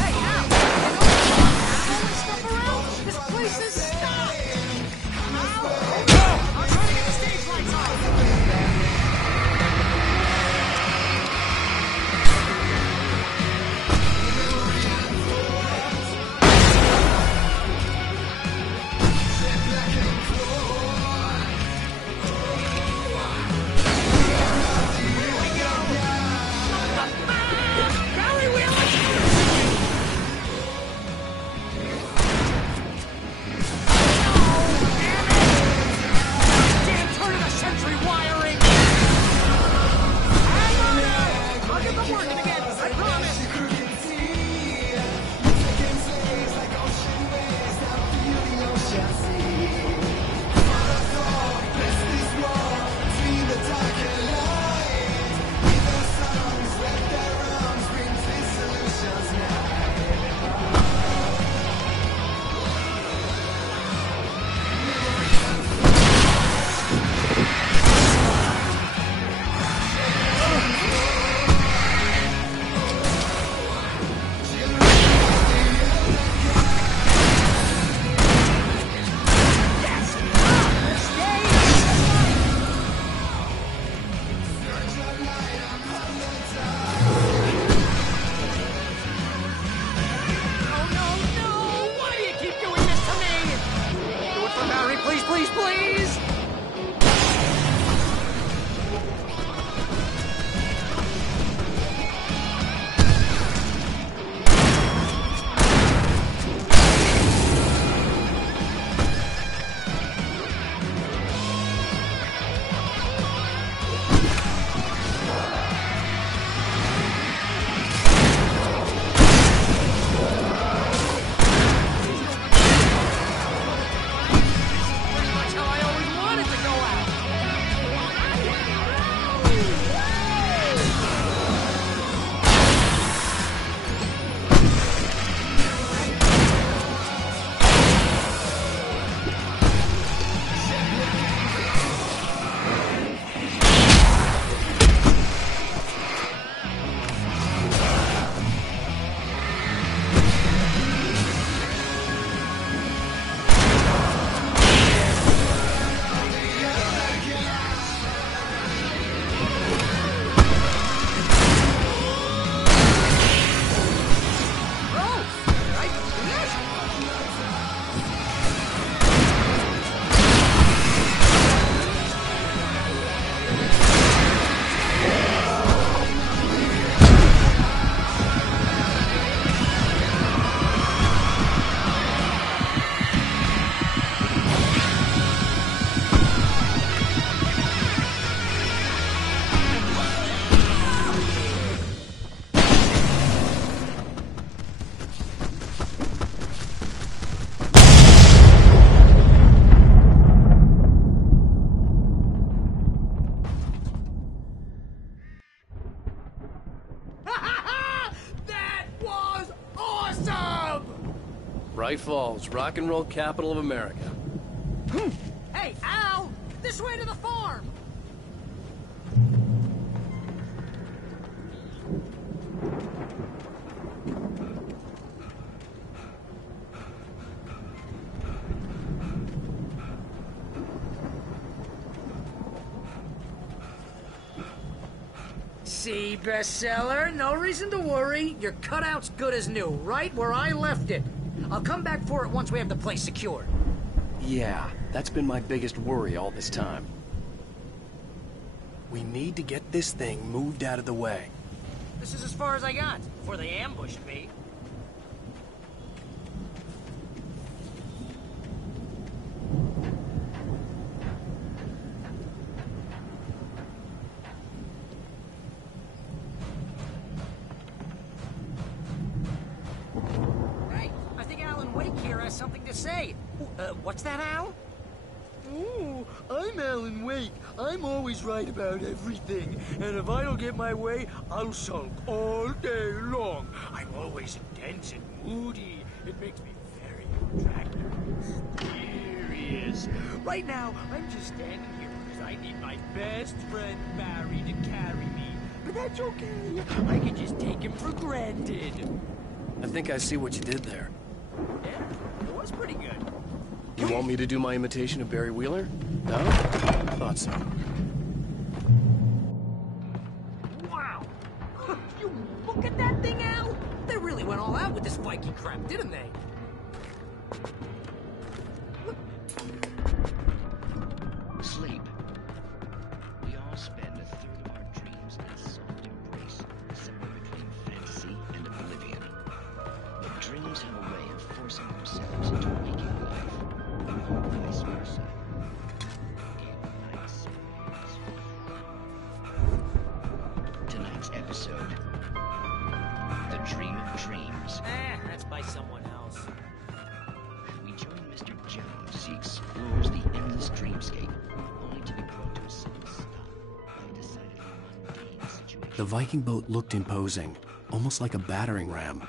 Hey, Al! You know this stuff around? This place is stopped! Ow! I'm trying to get the stage lights on! Bright Falls, rock and roll capital of America. Hey, Hey, Al! This way to the farm! See, bestseller, no reason to worry. Your cutout's good as new, right where I left it. I'll come back for it once we have the place secured. Yeah, that's been my biggest worry all this time. We need to get this thing moved out of the way. This is as far as I got before they ambushed me. Something to say. What's that, Al? Ooh, I'm Alan Wake. I'm always right about everything. And if I don't get my way, I'll sulk all day long. I'm always intense and moody. It makes me very attractive and mysterious. Right now, I'm just standing here because I need my best friend Barry to carry me. But that's okay. I can just take him for granted. I think I see what you did there. Yeah, it was pretty good. You want me to do my imitation of Barry Wheeler? No? Thought so. Wow! You look at that thing, Al! They really went all out with this Viking crap, didn't they? Sleep. We all spend a third of our dreams in a soft embrace, somewhere between fantasy and oblivion. But dreams have a way of forcing themselves into waking life, or vice versa. Tonight's episode, The Dream of Dreams. That's by someone else. We join Mr. Jones as he explores the endless dreamscape, only to be brought to a sudden stop by a decidedly mundane situation. The Viking boat looked imposing, almost like a battering ram.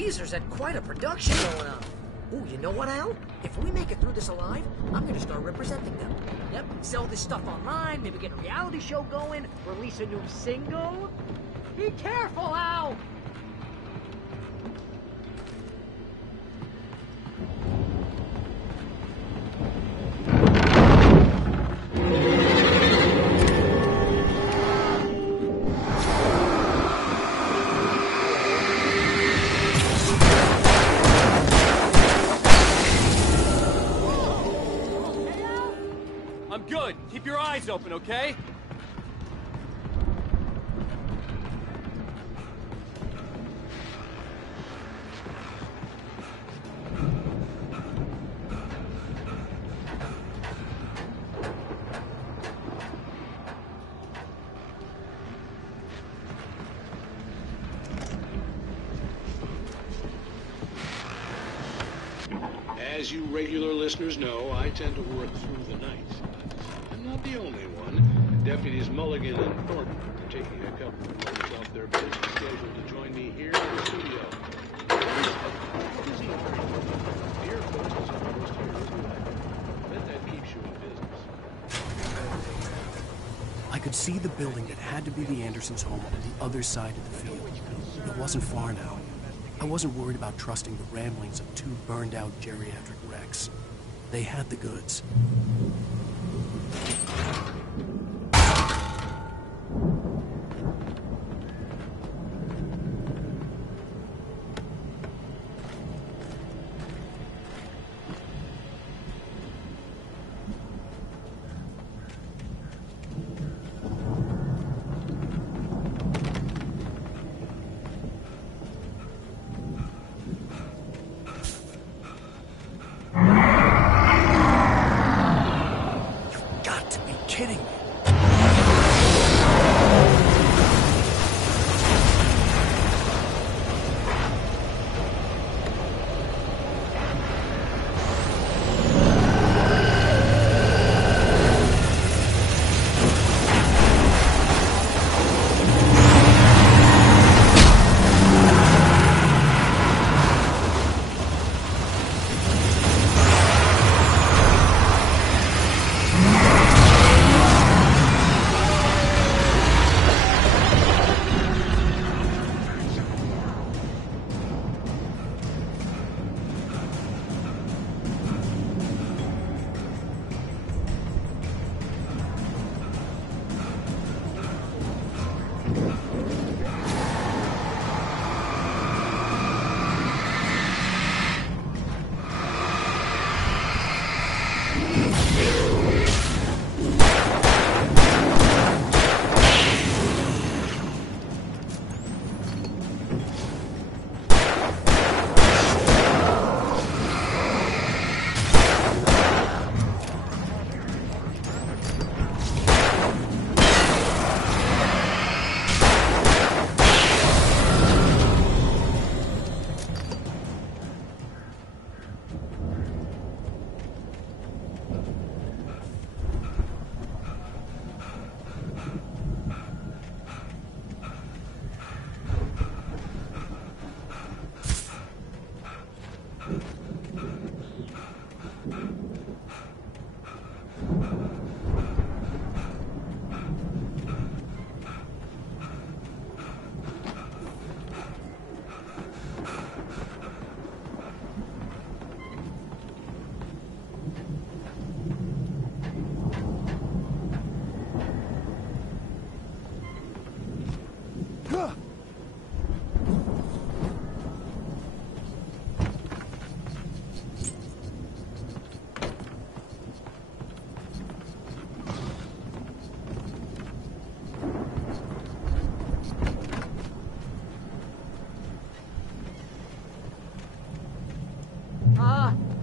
geezers had quite a production going on. Ooh, you know what, Al? If we make it through this alive, I'm gonna start representing them. Yep, sell this stuff online, maybe get a reality show going, release a new single. Be careful, Al! I'm good. Keep your eyes open, okay? As you regular listeners know, I tend to work through the night. I'm not the only one. Deputies Mulligan and Thornton are taking a couple of moments off their busy schedule to join me here in the studio. Busy dear folks, as opposed to your life. I bet that keeps you in business. I could see the building that had to be the Andersons' home on the other side of the field. It wasn't far now. I wasn't worried about trusting the ramblings of two burned-out geriatric wrecks. They had the goods.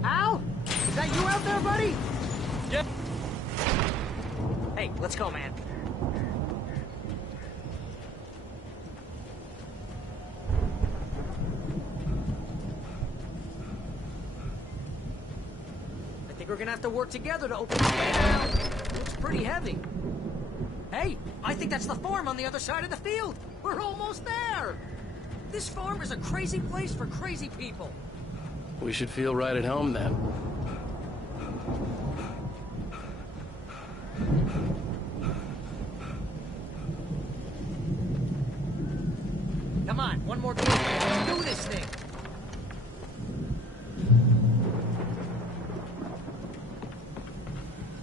Al? Is that you out there, buddy? Yep. Hey, let's go, man. I think we're gonna have to work together to open this way now. Looks pretty heavy. Hey, I think that's the farm on the other side of the field. We're almost there. This farm is a crazy place for crazy people. We should feel right at home then. Come on, one more game. Let's do this thing.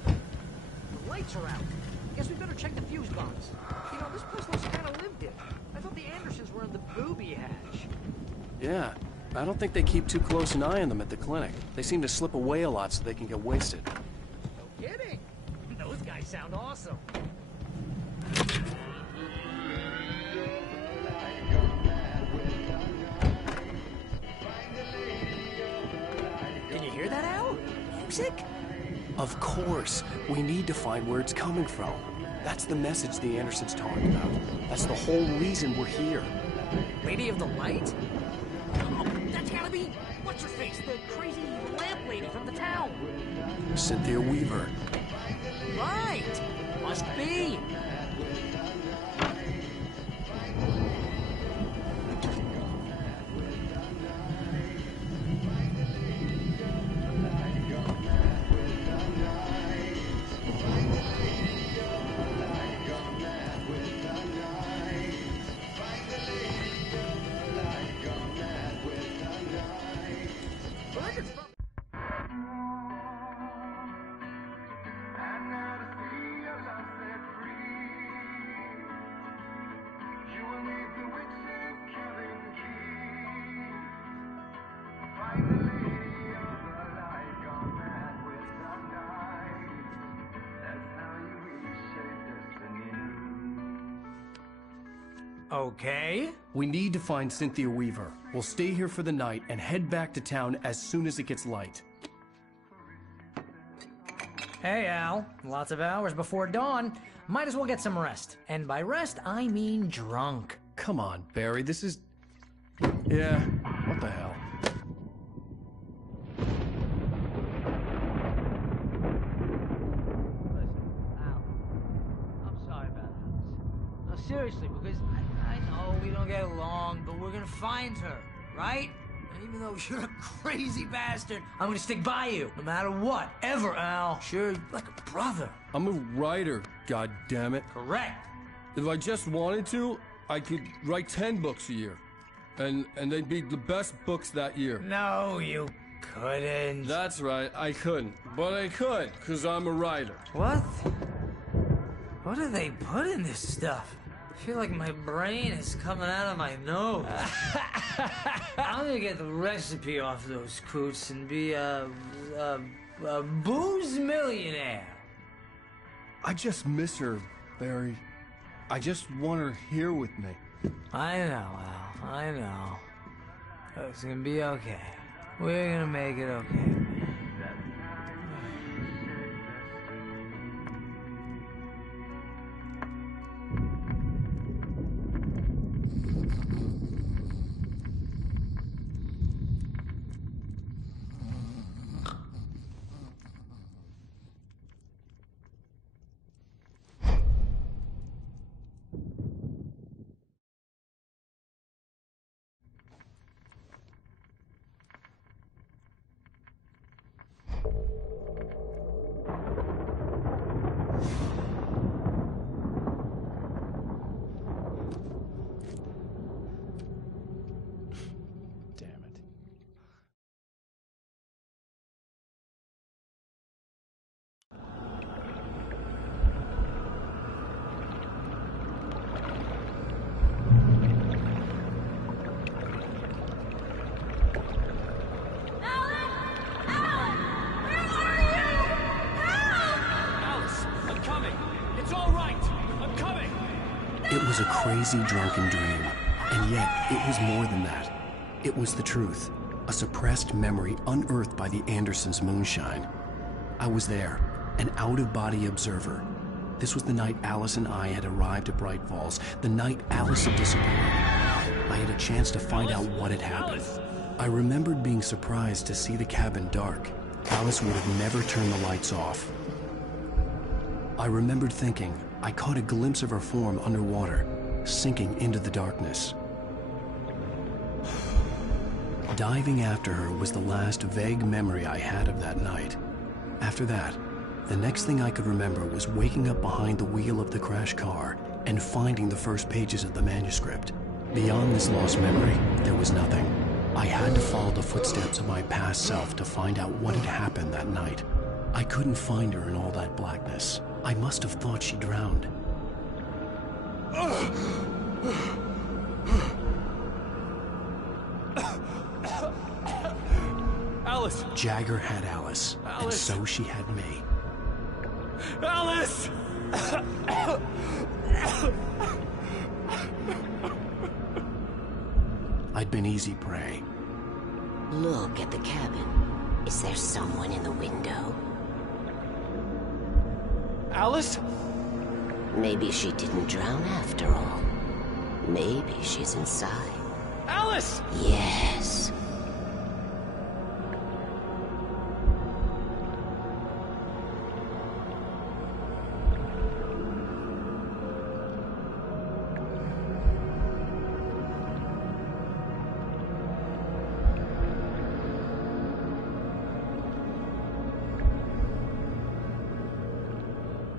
The lights are out. Guess we better check the fuse box. You know, this place looks kind of lived in. I thought the Andersons were in the booby hatch. Yeah, I don't think they keep too close an eye on them at the clinic. They seem to slip away a lot so they can get wasted. No kidding. Those guys sound awesome. Can you hear that, Al? Music? Of course. We need to find where it's coming from. That's the message the Andersons talking about. That's the whole reason we're here. Lady of the Light? Oh, that's gotta be... What's-her-face? The crazy lamp lady from the town. Cynthia Weaver. Right! Must be. Okay. We need to find Cynthia Weaver. We'll stay here for the night and head back to town as soon as it gets light. Hey, Al. Lots of hours before dawn. Might as well get some rest. And by rest, I mean drunk. Come on, Barry, this is... Yeah, what the hell? Seriously, because I know we don't get along, but we're gonna find her, right? And even though you're a crazy bastard, I'm gonna stick by you, no matter what, ever, Al. Sure, like a brother. I'm a writer, goddammit. Correct. If I just wanted to, I could write 10 books a year. And they'd be the best books that year. No, you couldn't. That's right, I couldn't. But I could, because I'm a writer. What? What do they put in this stuff? I feel like my brain is coming out of my nose. I'm gonna get the recipe off those coots and be a booze millionaire. I just miss her, Barry. I just want her here with me. I know, Al. I know. It's gonna be okay. We're gonna make it okay. It was a crazy, drunken dream, and yet it was more than that. It was the truth, a suppressed memory unearthed by the Andersons' moonshine. I was there, an out-of-body observer. This was the night Alice and I had arrived at Bright Falls, the night Alice had disappeared. I had a chance to find out what had happened. I remembered being surprised to see the cabin dark. Alice would have never turned the lights off. I remembered thinking I caught a glimpse of her form underwater, sinking into the darkness. Diving after her was the last vague memory I had of that night. After that, the next thing I could remember was waking up behind the wheel of the crashed car and finding the first pages of the manuscript. Beyond this lost memory, there was nothing. I had to follow the footsteps of my past self to find out what had happened that night. I couldn't find her in all that blackness. I must have thought she drowned. Alice! Jagger had Alice, and so she had me. Alice! I'd been easy prey. Look at the cabin. Is there someone in the window? Alice? Maybe she didn't drown after all. Maybe she's inside. Alice! Yes.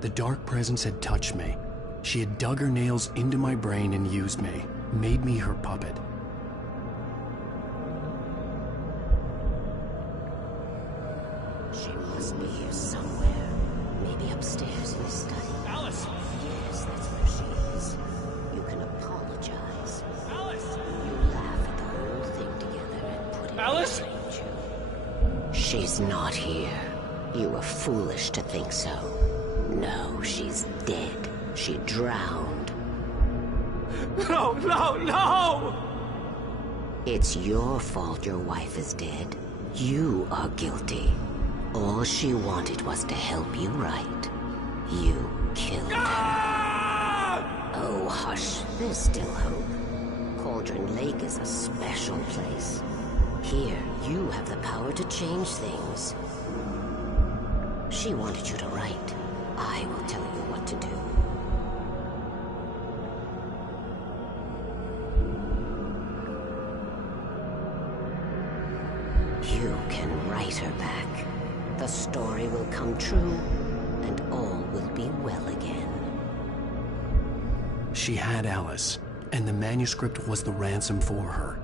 The dark presence had touched me. She had dug her nails into my brain and used me, made me her puppet. She must be here somewhere. Maybe upstairs in the study. Alice! Yes, that's where she is. You can apologize. Alice! You laugh at the whole thing together and put it Alice! behind you. She's not here. You were foolish to think so. No, she's dead. She drowned. No, no, no! It's your fault your wife is dead. You are guilty. All she wanted was to help you right. You killed her. Oh, hush. There's still hope. Cauldron Lake is a special place. Here, you have the power to change things. She wanted you to write. I will tell you what to do. You can write her back. The story will come true, and all will be well again. She had Alice, and the manuscript was the ransom for her.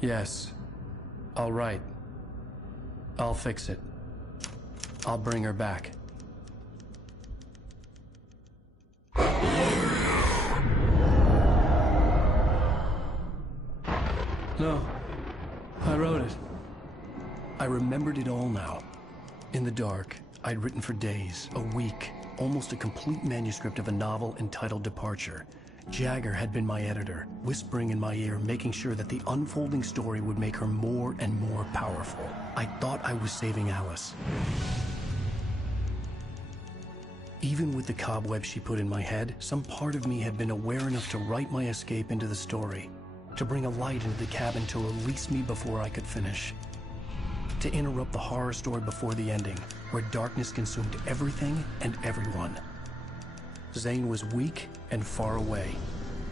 Yes. I'll write. I'll fix it. I'll bring her back. No. I wrote it. I remembered it all now. In the dark, I'd written for days, a week, almost a complete manuscript of a novel entitled Departure. Jagger had been my editor, whispering in my ear, making sure that the unfolding story would make her more and more powerful. I thought I was saving Alice. Even with the cobweb she put in my head, some part of me had been aware enough to write my escape into the story, to bring a light into the cabin to release me before I could finish, to interrupt the horror story before the ending, where darkness consumed everything and everyone. Zane was weak and far away,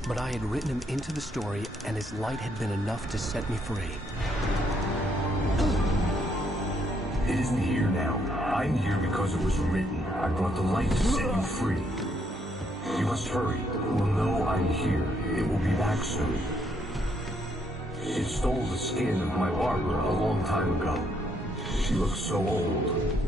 but I had written him into the story, and his light had been enough to set me free. It isn't here now. I'm here because it was written. I brought the light to set you free. You must hurry. It will know I'm here. It will be back soon. It stole the skin of my Barbara a long time ago. She looks so old.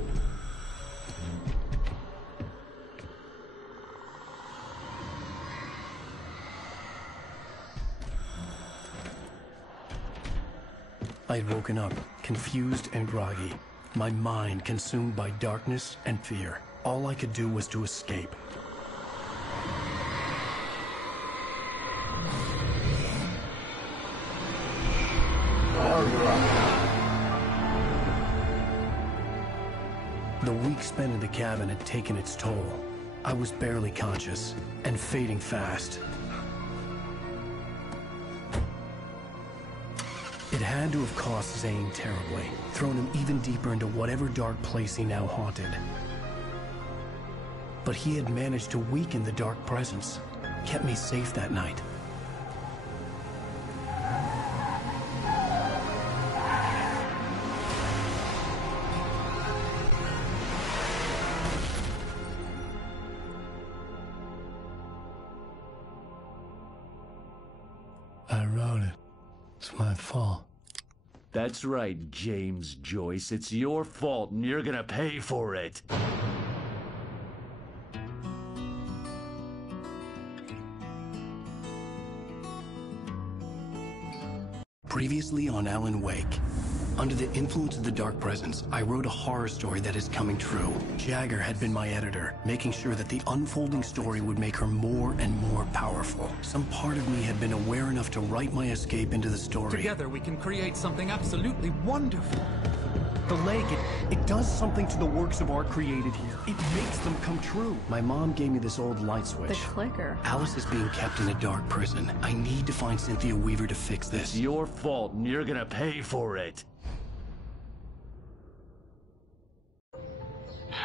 I had woken up, confused and groggy, my mind consumed by darkness and fear. All I could do was to escape. The week spent in the cabin had taken its toll. I was barely conscious, and fading fast. It had to have cost Zane terribly, thrown him even deeper into whatever dark place he now haunted. But he had managed to weaken the dark presence, kept me safe that night. I wrote it. It's my fault. That's right, James Joyce. It's your fault, and you're gonna pay for it. Previously on Alan Wake. Under the influence of the dark presence, I wrote a horror story that is coming true. Jagger had been my editor, making sure that the unfolding story would make her more and more powerful. Some part of me had been aware enough to write my escape into the story. Together we can create something absolutely wonderful. The lake, it does something to the works of art created here. It makes them come true. My mom gave me this old light switch. The clicker. Alice is being kept in a dark prison. I need to find Cynthia Weaver to fix this. It's your fault, and you're gonna pay for it.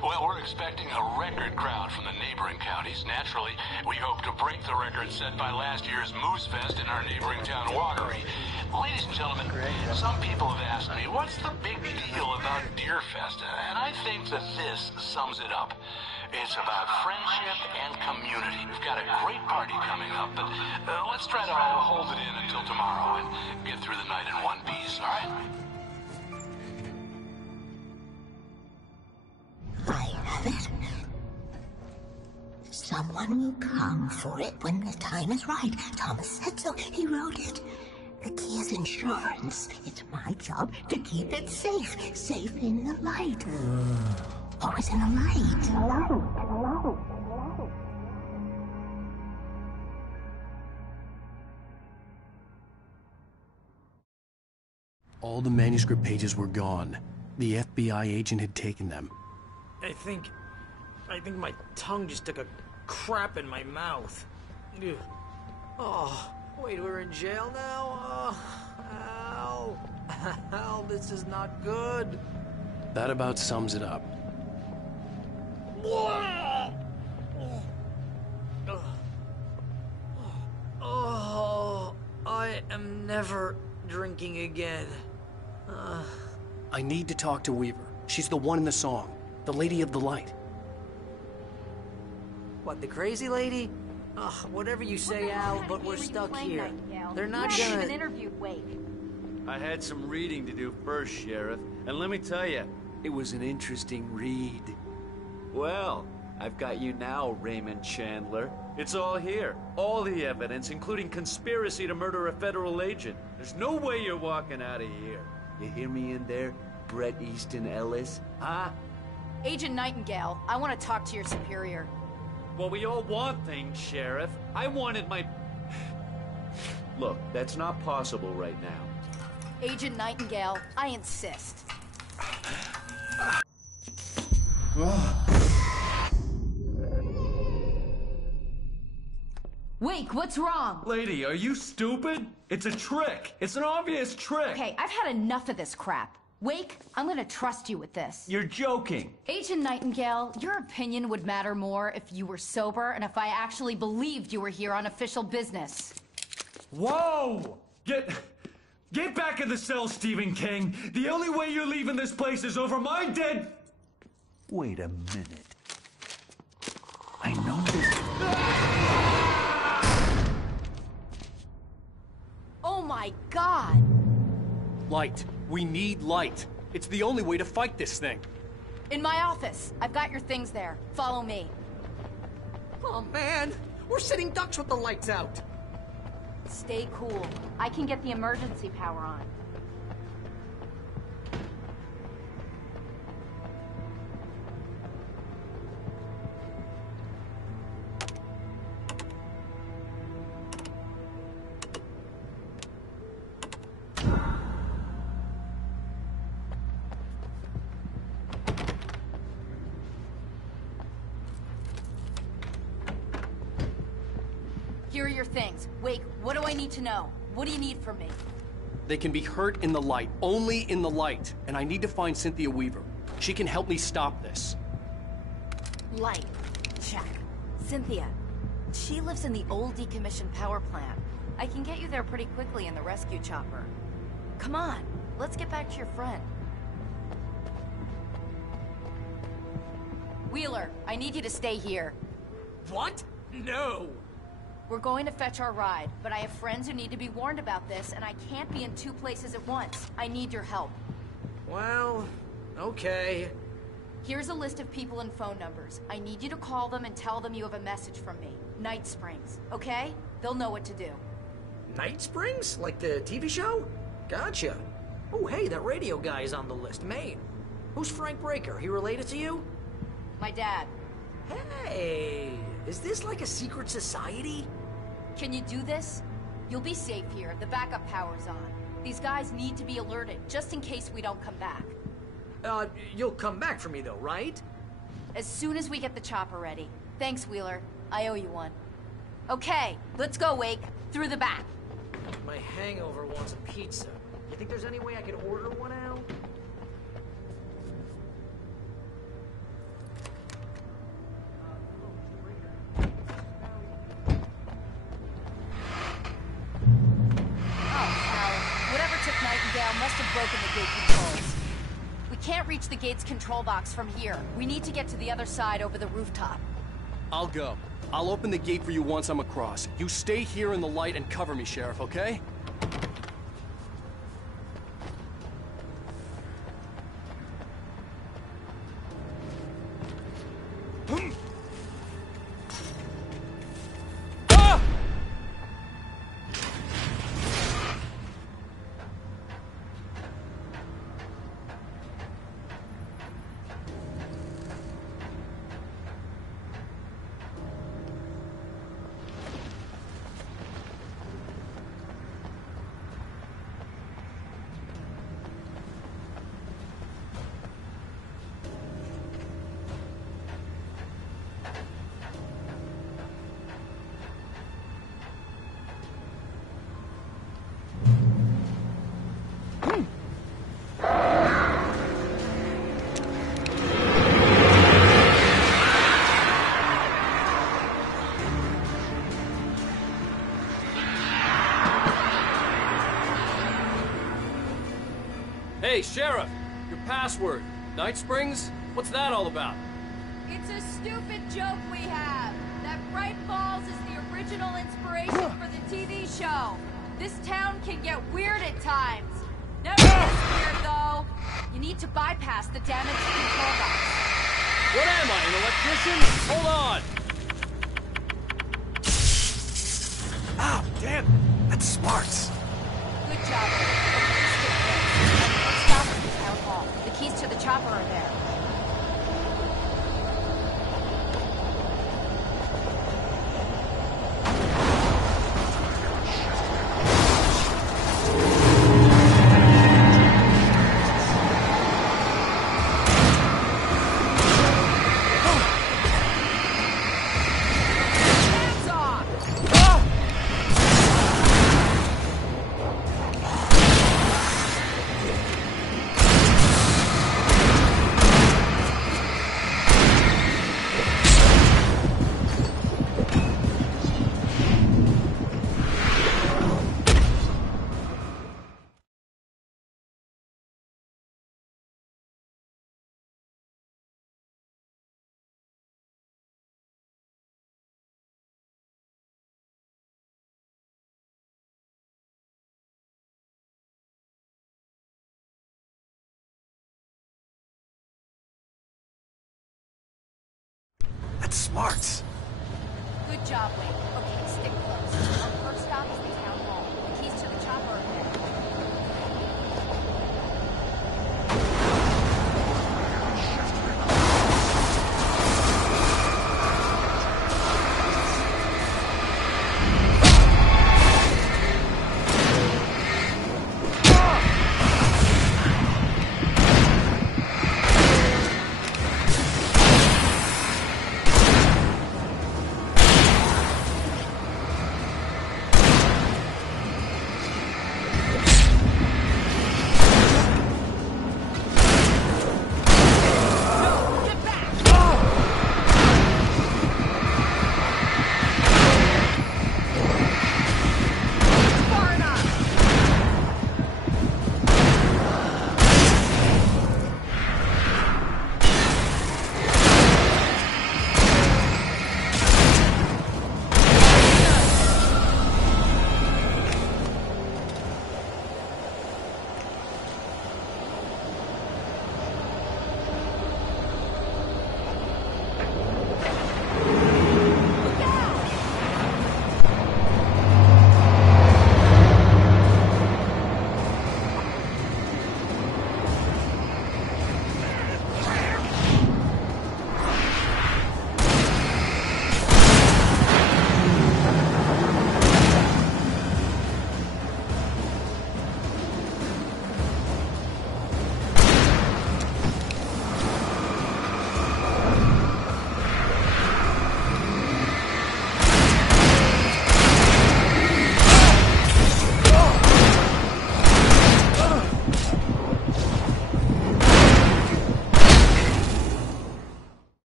Well, we're expecting a record crowd from the neighboring counties. Naturally, we hope to break the record set by last year's Moose Fest in our neighboring town, Watery. Ladies and gentlemen, some people have asked me, what's the big deal about Deer Fest? And I think that this sums it up. It's about friendship and community. We've got a great party coming up, but let's try to hold it in until tomorrow and get through the night in one piece, all right? I have it. Someone will come for it when the time is right. Thomas said so. He wrote it. The key is insurance. It's my job to keep it safe. Safe in the light. Always in the light. All the manuscript pages were gone. The FBI agent had taken them. I think my tongue just took a crap in my mouth. Ugh. Oh, wait, we're in jail now? Oh, ow, this is not good. That about sums it up. Oh, I am never drinking again. I need to talk to Weaver. She's the one in the song. The Lady of the Light. What, the crazy lady? Ugh, whatever you say, Al, but we're stuck here. They're not gonna... even interviewed Wake. I had some reading to do first, Sheriff, and let me tell you, it was an interesting read. Well, I've got you now, Raymond Chandler. It's all here. All the evidence, including conspiracy to murder a federal agent. There's no way you're walking out of here. You hear me in there, Bret Easton Ellis? Huh? Agent Nightingale, I want to talk to your superior. Well, we all want things, Sheriff. I wanted my... Look, that's not possible right now. Agent Nightingale, I insist. Wake, what's wrong? Lady, are you stupid? It's a trick. It's an obvious trick. Okay, I've had enough of this crap. Wake, I'm gonna trust you with this. You're joking. Agent Nightingale, your opinion would matter more if you were sober and if I actually believed you were here on official business. Whoa! Get back in the cell, Stephen King. The only way you're leaving this place is over my dead... Wait a minute. I know this... Oh my God! Light. We need light. It's the only way to fight this thing. In my office. I've got your things there. Follow me. Oh man, we're sitting ducks with the lights out. Stay cool. I can get the emergency power on. Here are your things. Wake, what do I need to know? What do you need from me? They can be hurt in the light, only in the light. And I need to find Cynthia Weaver. She can help me stop this. Light. check. Cynthia. She lives in the old decommissioned power plant. I can get you there pretty quickly in the rescue chopper. Come on, let's get back to your friend. Wheeler, I need you to stay here. What? No! We're going to fetch our ride, but I have friends who need to be warned about this, and I can't be in two places at once. I need your help. Well, okay. Here's a list of people and phone numbers. I need you to call them and tell them you have a message from me. Night Springs, okay? They'll know what to do. Night Springs? Like the TV show? Gotcha. Oh, hey, that radio guy is on the list, Maine. Who's Frank Breaker? He related to you? My dad. Hey, is this like a secret society? Can you do this? You'll be safe here. The backup power's on. These guys need to be alerted, just in case we don't come back. You'll come back for me though, right? As soon as we get the chopper ready. Thanks, Wheeler. I owe you one. Okay, let's go, Wake. Through the back. My hangover wants a pizza. You think there's any way I could order one out? Must have broken the gate controls. We can't reach the gate's control box from here. We need to get to the other side over the rooftop. I'll go. I'll open the gate for you once I'm across. You stay here in the light and cover me, Sheriff, okay? Hey, Sheriff! Your password. Night Springs? What's that all about? It's a stupid joke we have. That Bright Falls is the original inspiration for the TV show. This town can get weird at times. Never this weird, though. You need to bypass the damaged control box. What am I, an electrician? Hold on! Ow, damn! That's sparks! Good job, Eric. Let's stop at the town hall. The keys to the chopper are there. That's smart. Good job, Wayne. Okay, stick close.